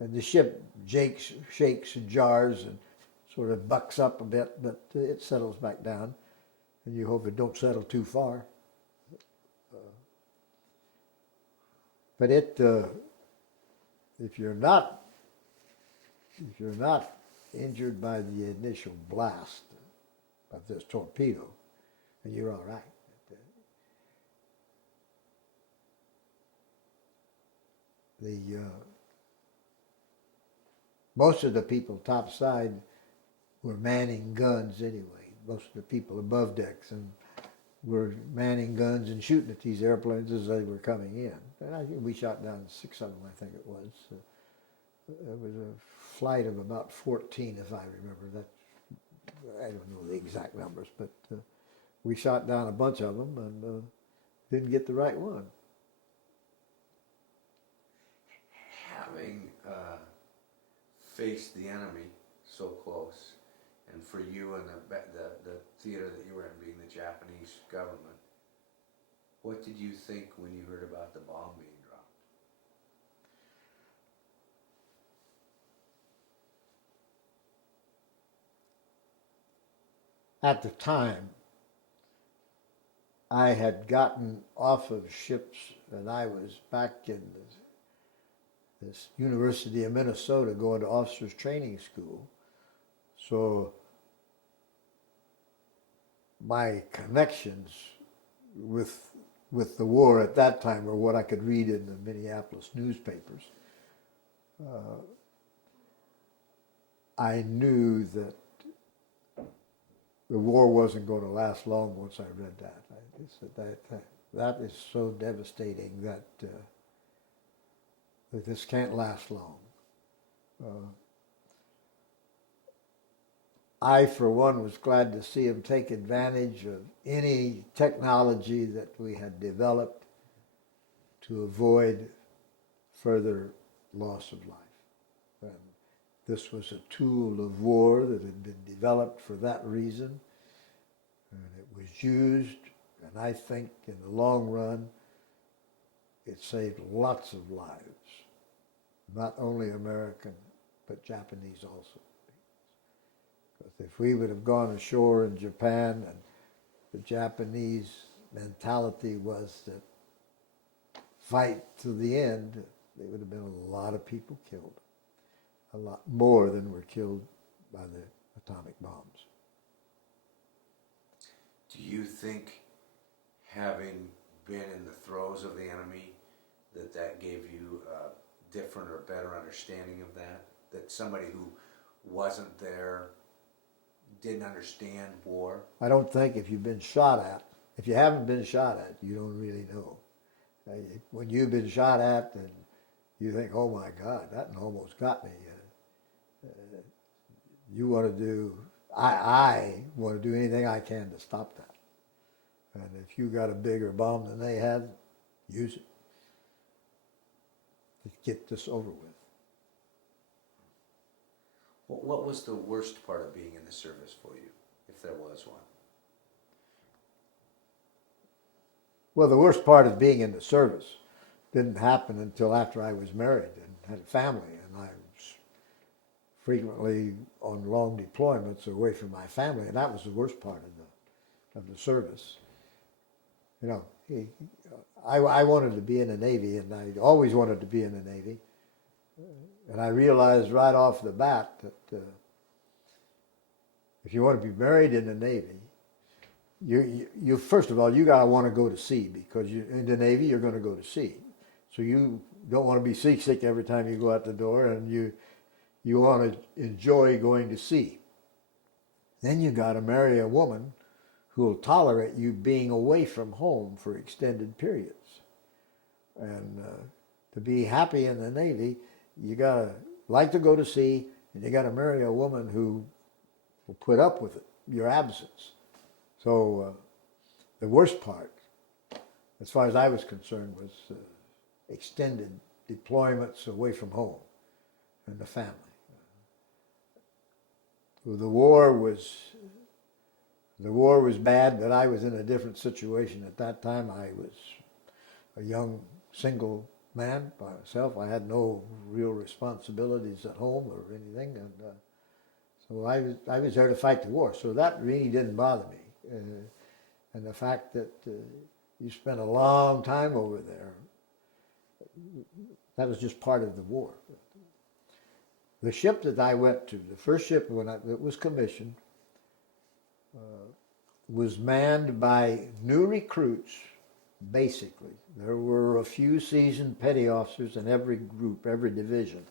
and the ship shakes and jars and sort of bucks up a bit, but it settles back down, and you hope it don't settle too far. But if you're not injured by the initial blast of this torpedo, then you're all right. Most of the people topside were manning guns anyway. Most of the people above decks and were manning guns and shooting at these airplanes as they were coming in. And I think we shot down 6 of them, I think it was. It was a flight of about 14, if I remember. That I don't know the exact numbers, but we shot down a bunch of them and didn't get the right one. Having faced the enemy so close, and for you and the theater that you were in being the Japanese government, what did you think when you heard about the bomb being dropped? At the time, I had gotten off of ships, and I was back in this University of Minnesota going to officers training school. So my connections with the war at that time were what I could read in the Minneapolis newspapers. I knew that the war wasn't going to last long once I read that. That is so devastating that that this can't last long. I, for one, was glad to see him take advantage of any technology that we had developed to avoid further loss of life. And this was a tool of war that had been developed for that reason, and it was used, and I think in the long run, it saved lots of lives, not only American, but Japanese also. Because if we would have gone ashore in Japan, and the Japanese mentality was that fight to the end, there would have been a lot of people killed. A lot more than were killed by the atomic bombs. Do you think, having been in the throes of the enemy, that gave you a different or better understanding of that? That somebody who wasn't there didn't understand war? I don't think if you've been shot at, if you haven't been shot at, you don't really know. When you've been shot at, then you think, oh my God, that almost got me. You want to do, I want to do anything I can to stop that. And if you got a bigger bomb than they had, use it to get this over with. What was the worst part of being in the service for you, if there was one? Well, the worst part of being in the service didn't happen until after I was married and had a family, and I was frequently on long deployments away from my family, and that was the worst part of the service. You know, I wanted to be in the Navy, and I always wanted to be in the Navy, and I realized right off the bat that if you want to be married in the Navy, you first of all, you gotta want to go to sea, because in the Navy you're going to go to sea. So you don't want to be seasick every time you go out the door, and you want to enjoy going to sea. Then you got to marry a woman who will tolerate you being away from home for extended periods. And to be happy in the Navy, you got to like to go to sea, and you got to marry a woman who will put up with it, your absence. So the worst part, as far as I was concerned, was extended deployments away from home and the family. The war was bad, but I was in a different situation at that time. I was a young single man by myself. I had no real responsibilities at home or anything, and so I was there to fight the war. So that really didn't bother me. And the fact that you spent a long time over there, that was just part of the war. The ship that I went to, the first ship that was commissioned, was manned by new recruits, basically. There were a few seasoned petty officers in every group, every division.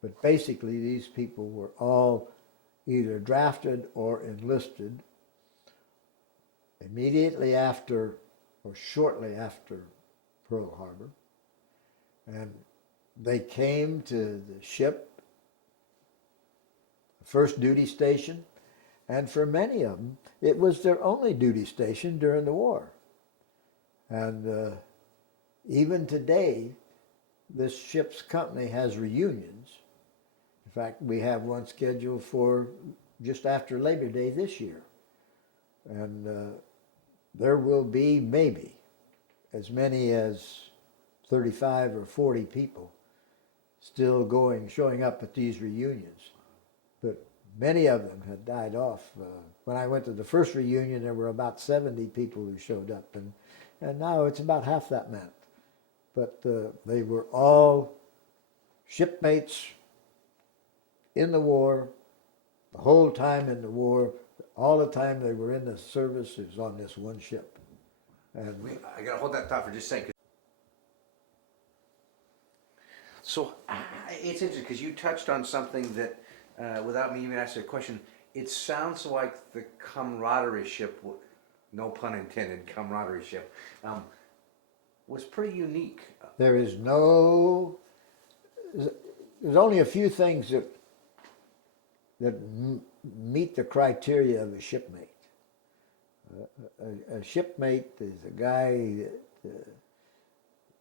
But basically these people were all either drafted or enlisted immediately after or shortly after Pearl Harbor. And they came to the ship, the first duty station, and for many of them, it was their only duty station during the war. And even today, this ship's company has reunions. In fact, we have one scheduled for just after Labor Day this year. And there will be maybe as many as 35 or 40 people still showing up at these reunions. But many of them had died off. When I went to the first reunion, there were about 70 people who showed up, and now it's about half that amount. But they were all shipmates in the war, the whole time in the war, all the time they were in the service. It was on this one ship. And I gotta hold that thought for just a second. So it's interesting because you touched on something that, without me even asking a question, it sounds like the camaraderie ship, no pun intended, camaraderie ship, was pretty unique. There is no, there's only a few things that meet the criteria of a shipmate. A shipmate is a guy that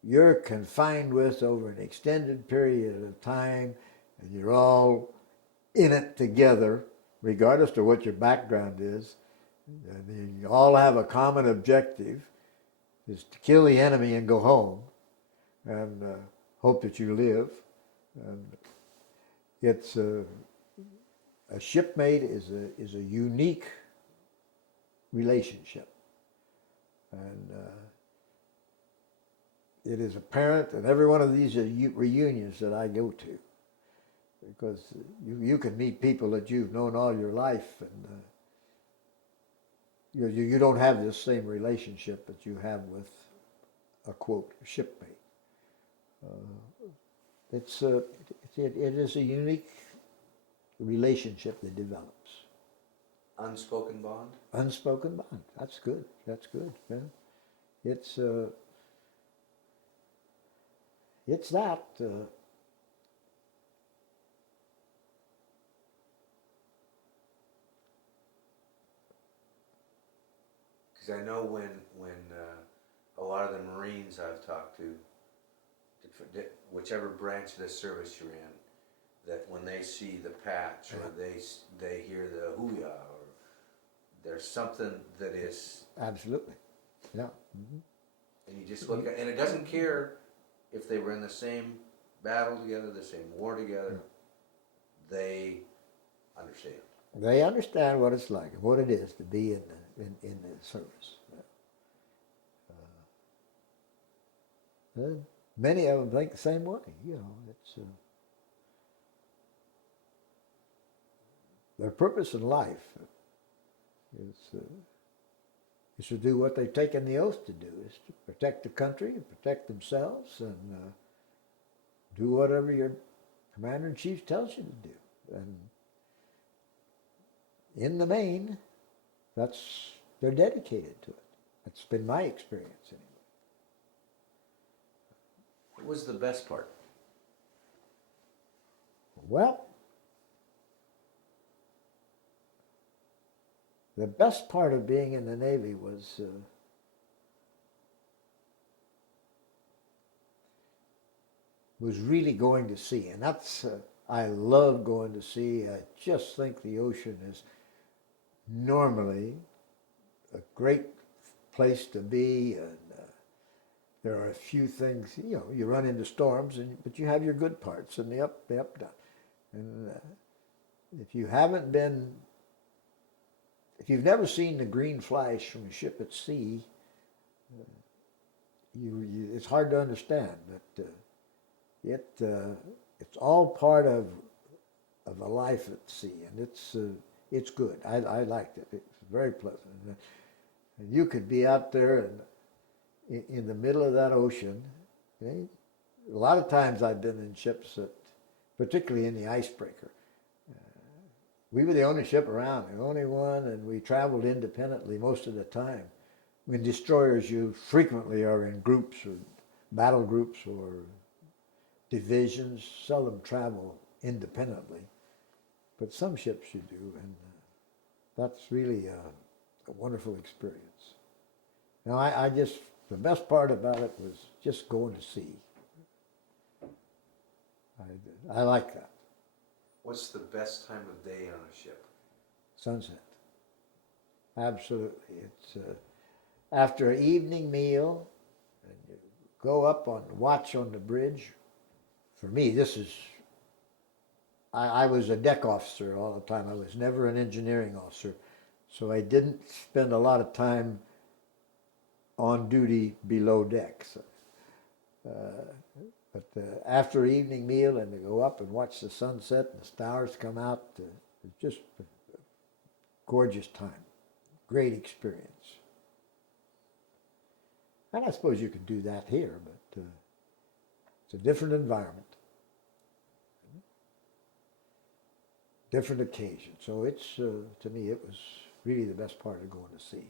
you're confined with over an extended period of time, and you're all in it together, regardless of what your background is. And you all have a common objective, is to kill the enemy and go home, and hope that you live. And it's a shipmate is a unique relationship, and it is apparent in every one of these reunions that I go to, because you can meet people that you've known all your life, and you don't have this same relationship that you have with a quote shipmate. It is a unique relationship that develops. Unspoken bond? Unspoken bond. That's good. That's good. Yeah. It's that. Because I know when a lot of the Marines I've talked to, whichever branch of the service you're in, that when they see the patch, or they hear the hoo-yah, or there's something that is... Absolutely. Yeah. Mm-hmm. And you just look at, and it doesn't care if they were in the same battle together, the same war together, they understand. They understand what it's like, what it is to be in the service. Many of them think the same way. You know, it's their purpose in life is to do what they've taken the oath to do, is to protect the country and protect themselves, and do whatever your commander-in-chief tells you to do. And in the main, they're dedicated to it. That's been my experience anyway. What was the best part? Well, the best part of being in the Navy was really going to sea, and that's I love going to sea. I just think the ocean is normally a great place to be, and there are a few things, you know, you run into storms, but you have your good parts, and the up, down. And if you've never seen the green flash from a ship at sea, it's hard to understand, but it's all part of a life at sea, and it's good. I liked it. It's very pleasant. And you could be out there and in the middle of that ocean. Okay? A lot of times I've been in ships that, particularly in the icebreaker, we were the only ship around, the only one, and we traveled independently most of the time. In destroyers, you frequently are in groups or battle groups or divisions, seldom travel independently. But some ships you do, and that's really a wonderful experience. Now, the best part about it was just going to sea. I like that. What's the best time of day on a ship? Sunset. Absolutely. It's after an evening meal, and you go up on watch on the bridge. For me, I was a deck officer all the time. I was never an engineering officer, so I didn't spend a lot of time on duty below deck. So, but after evening meal, and to go up and watch the sunset and the stars come out, it's just a gorgeous time. Great experience. And I suppose you could do that here, but it's a different environment. different occasions. So it's, to me, it was really the best part of going to sea.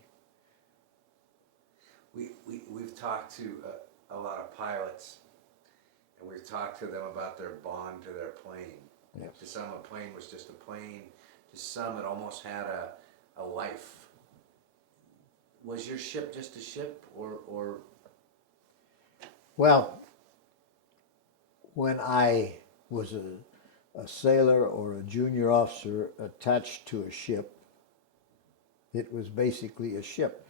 We've talked to a lot of pilots, and we've talked to them about their bond to their plane. Yes. To some, a plane was just a plane. To some, it almost had a life. Was your ship just a ship, or? Well, when I was a sailor or a junior officer attached to a ship, it was basically a ship.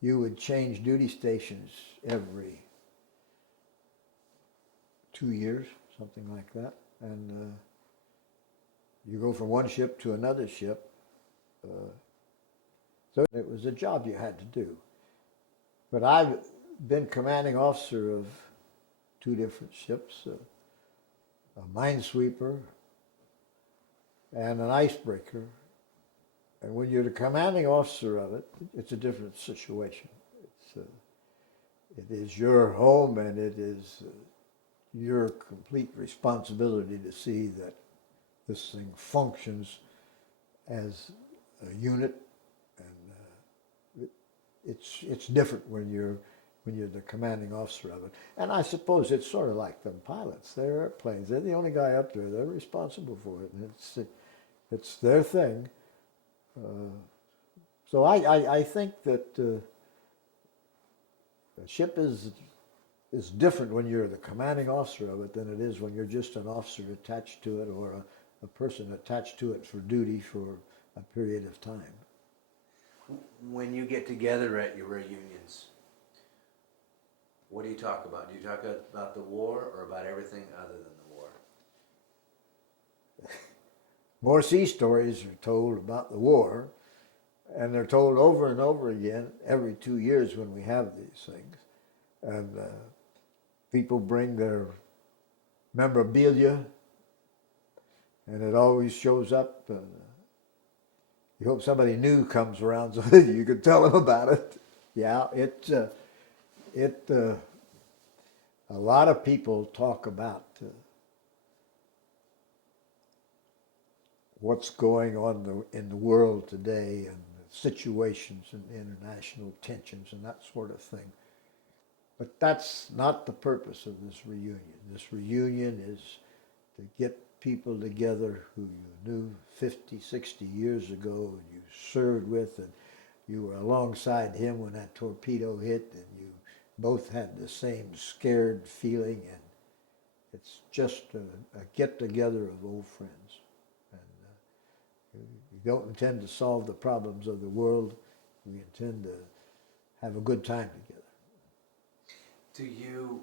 You would change duty stations every 2 years, something like that, and you go from one ship to another ship. So it was a job you had to do. But I've been commanding officer of 2 different ships, a minesweeper and an icebreaker. And when you're the commanding officer of it, it's a different situation. It is your home, and it is your complete responsibility to see that this thing functions as a unit, and it's different when you're the commanding officer of it. And I suppose it's sort of like them pilots. They're airplanes. They're the only guy up there. They're responsible for it, and it's their thing. So I think that a ship is different when you're the commanding officer of it than it is when you're just an officer attached to it, or a person attached to it for duty for a period of time. When you get together at your reunions, what do you talk about? Do you talk about the war or about everything other than the war? More sea stories are told about the war, and they're told over and over again every 2 years when we have these things. And people bring their memorabilia, and it always shows up. You hope somebody new comes around so that you can tell them about it. Yeah, a lot of people talk about what's going on in the world today, and situations and international tensions and that sort of thing. But that's not the purpose of this reunion. This reunion is to get people together who you knew 50, 60 years ago, and you served with, and you were alongside him when that torpedo hit, and you both had the same scared feeling, and it's just a get-together of old friends. And we don't intend to solve the problems of the world. We intend to have a good time together. Do you,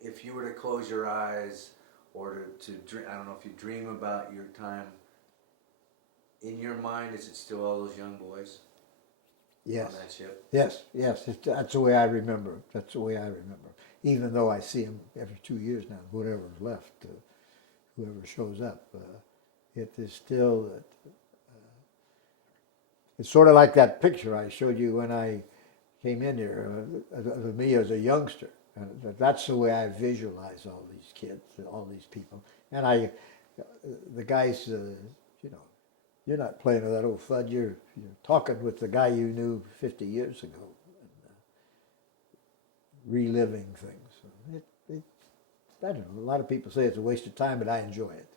if you were to close your eyes, or to dream, I don't know if you dream about your time, in your mind, is it still all those young boys? Yes. On that ship? Yes. That's the way I remember. That's the way I remember. Even though I see them every 2 years now, whatever's left, whoever shows up, it is still. It's sort of like that picture I showed you when I came in here of me as a youngster. That's the way I visualize all these kids, all these people. And the guys, you're not playing with that old fud. You're talking with the guy you knew 50 years ago, and reliving things. I don't know. A lot of people say it's a waste of time, but I enjoy it.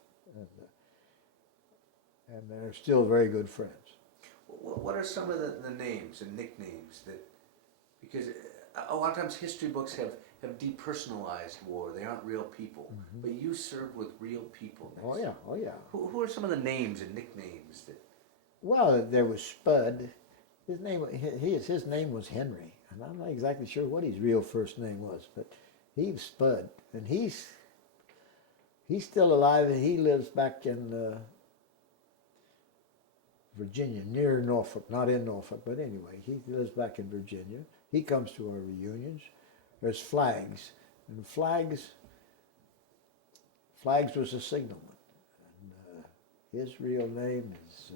And they're still very good friends. What are some of the names and nicknames that, because a lot of times history books have depersonalized war. They aren't real people. Mm-hmm. But you served with real people. Oh yeah. Who are some of the names and nicknames that? Well, there was Spud. His name was Henry, and I'm not exactly sure what his real first name was, but he was Spud, and he's still alive, and he lives back in Virginia, near Norfolk, not in Norfolk, but anyway, he lives back in Virginia. He comes to our reunions. There's Flags, and Flags was a signalman, and his real name is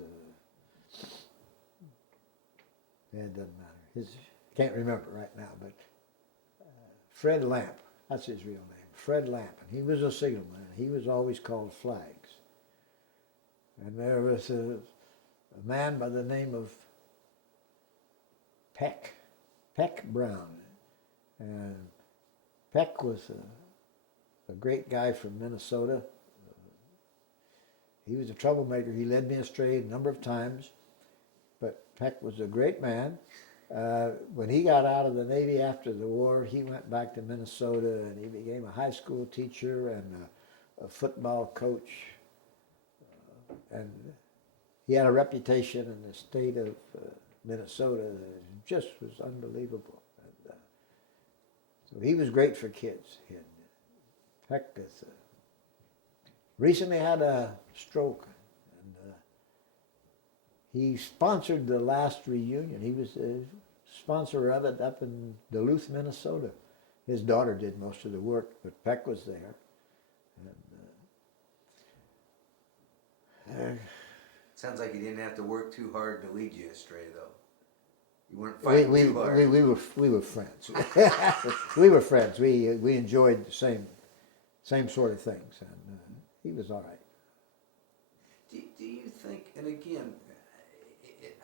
it doesn't matter. Can't remember right now, but Fred Lamp, that's his real name, Fred Lamp, and he was a signalman, and he was always called Flags. And there was a man by the name of Peck Brown. And Peck was a great guy from Minnesota. He was a troublemaker. He led me astray a number of times, but Peck was a great man. When he got out of the Navy after the war, he went back to Minnesota and he became a high school teacher and a football coach. And he had a reputation in the state of Minnesota that just was unbelievable. And, so he was great for kids. Peck recently had a stroke. And he sponsored the last reunion. He was a sponsor of it up in Duluth, Minnesota. His daughter did most of the work, but Peck was there. And, Sounds like you didn't have to work too hard to lead you astray, though. You weren't fighting too hard. We were friends. We were friends. We enjoyed the same sort of things, and he was all right. Do you think? And again,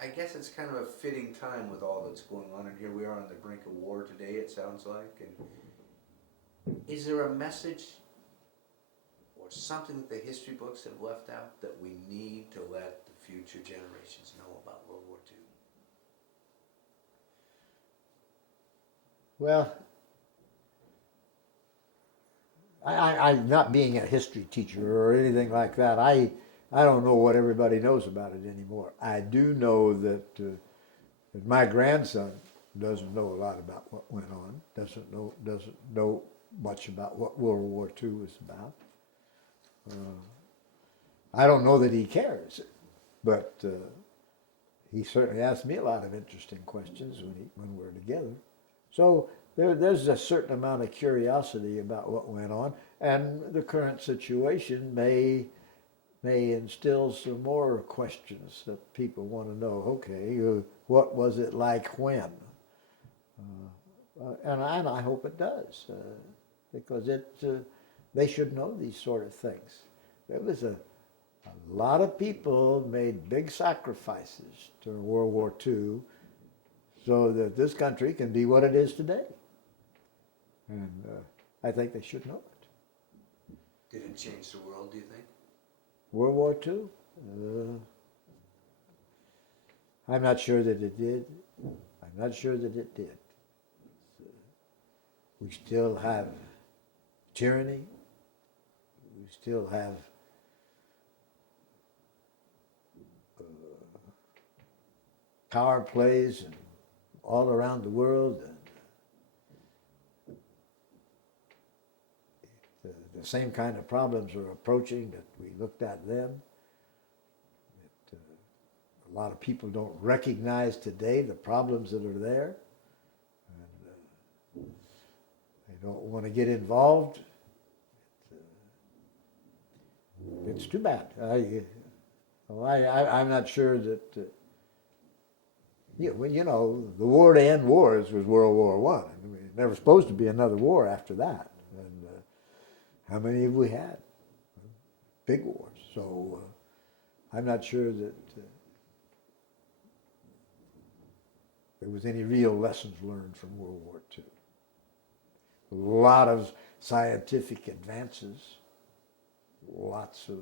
I guess it's kind of a fitting time with all that's going on, and here we are on the brink of war today. It sounds like. And is there a message or something that the history books have left out that we need to let the future generations know about World War II? Well, I'm not being a history teacher or anything like that. I don't know what everybody knows about it anymore. I do know that my grandson doesn't know a lot about what went on. Doesn't know much about what World War II was about. I don't know that he cares, but he certainly asked me a lot of interesting questions when we're together. So there's a certain amount of curiosity about what went on, and the current situation may instill some more questions that people want to know. Okay, what was it like when? And I hope it does, because they should know these sort of things. There was a lot of people made big sacrifices during World War II so that this country can be what it is today. And I think they should know it. Did it change the world, do you think? World War II? I'm not sure that it did. I'm not sure that it did. We still have tyranny. We still have power plays and all around the world. And the same kind of problems are approaching that we looked at then. A lot of people don't recognize today the problems that are there. And they don't want to get involved. It's too bad. I'm not sure that. You know, the war to end wars was World War I. I mean, there was supposed to be another war after that. And how many have we had? Big wars. So I'm not sure that there was any real lessons learned from World War II. A lot of scientific advances, lots of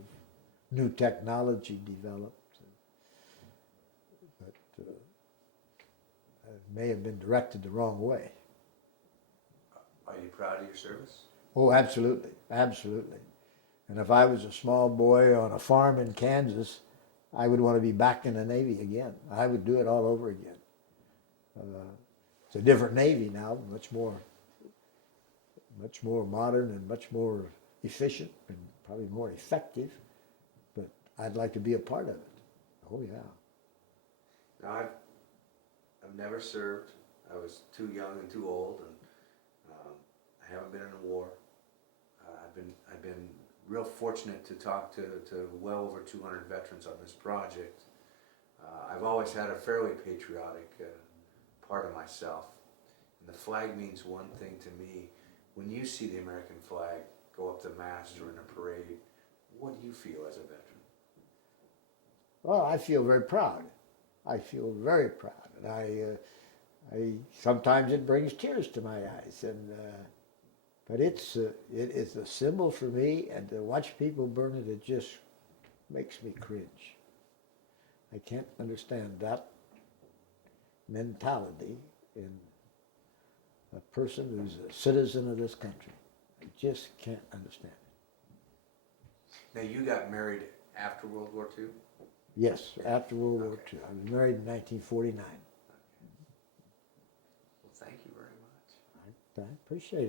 new technology developed. But it may have been directed the wrong way. Are you proud of your service? Oh, absolutely, absolutely. And if I was a small boy on a farm in Kansas, I would want to be back in the Navy again. I would do it all over again. It's a different Navy now, much more modern and much more efficient and probably more effective. But I'd like to be a part of it. Oh yeah. Now I've never served. I was too young and too old, and I haven't been in a war. I've been real fortunate to talk to well over 200 veterans on this project. I've always had a fairly patriotic part of myself, and the flag means one thing to me. When you see the American flag go up the mast or in a parade, what do you feel as a veteran? Well, I feel very proud. I feel very proud, and I sometimes it brings tears to my eyes, and but it is a symbol for me, and to watch people burn it, it just makes me cringe. I can't understand that mentality in a person who's a citizen of this country. I just can't understand it. Now, you got married after World War II? Yes, after World War Okay. II. I was married in 1949. Well, thank you very much. I appreciate it.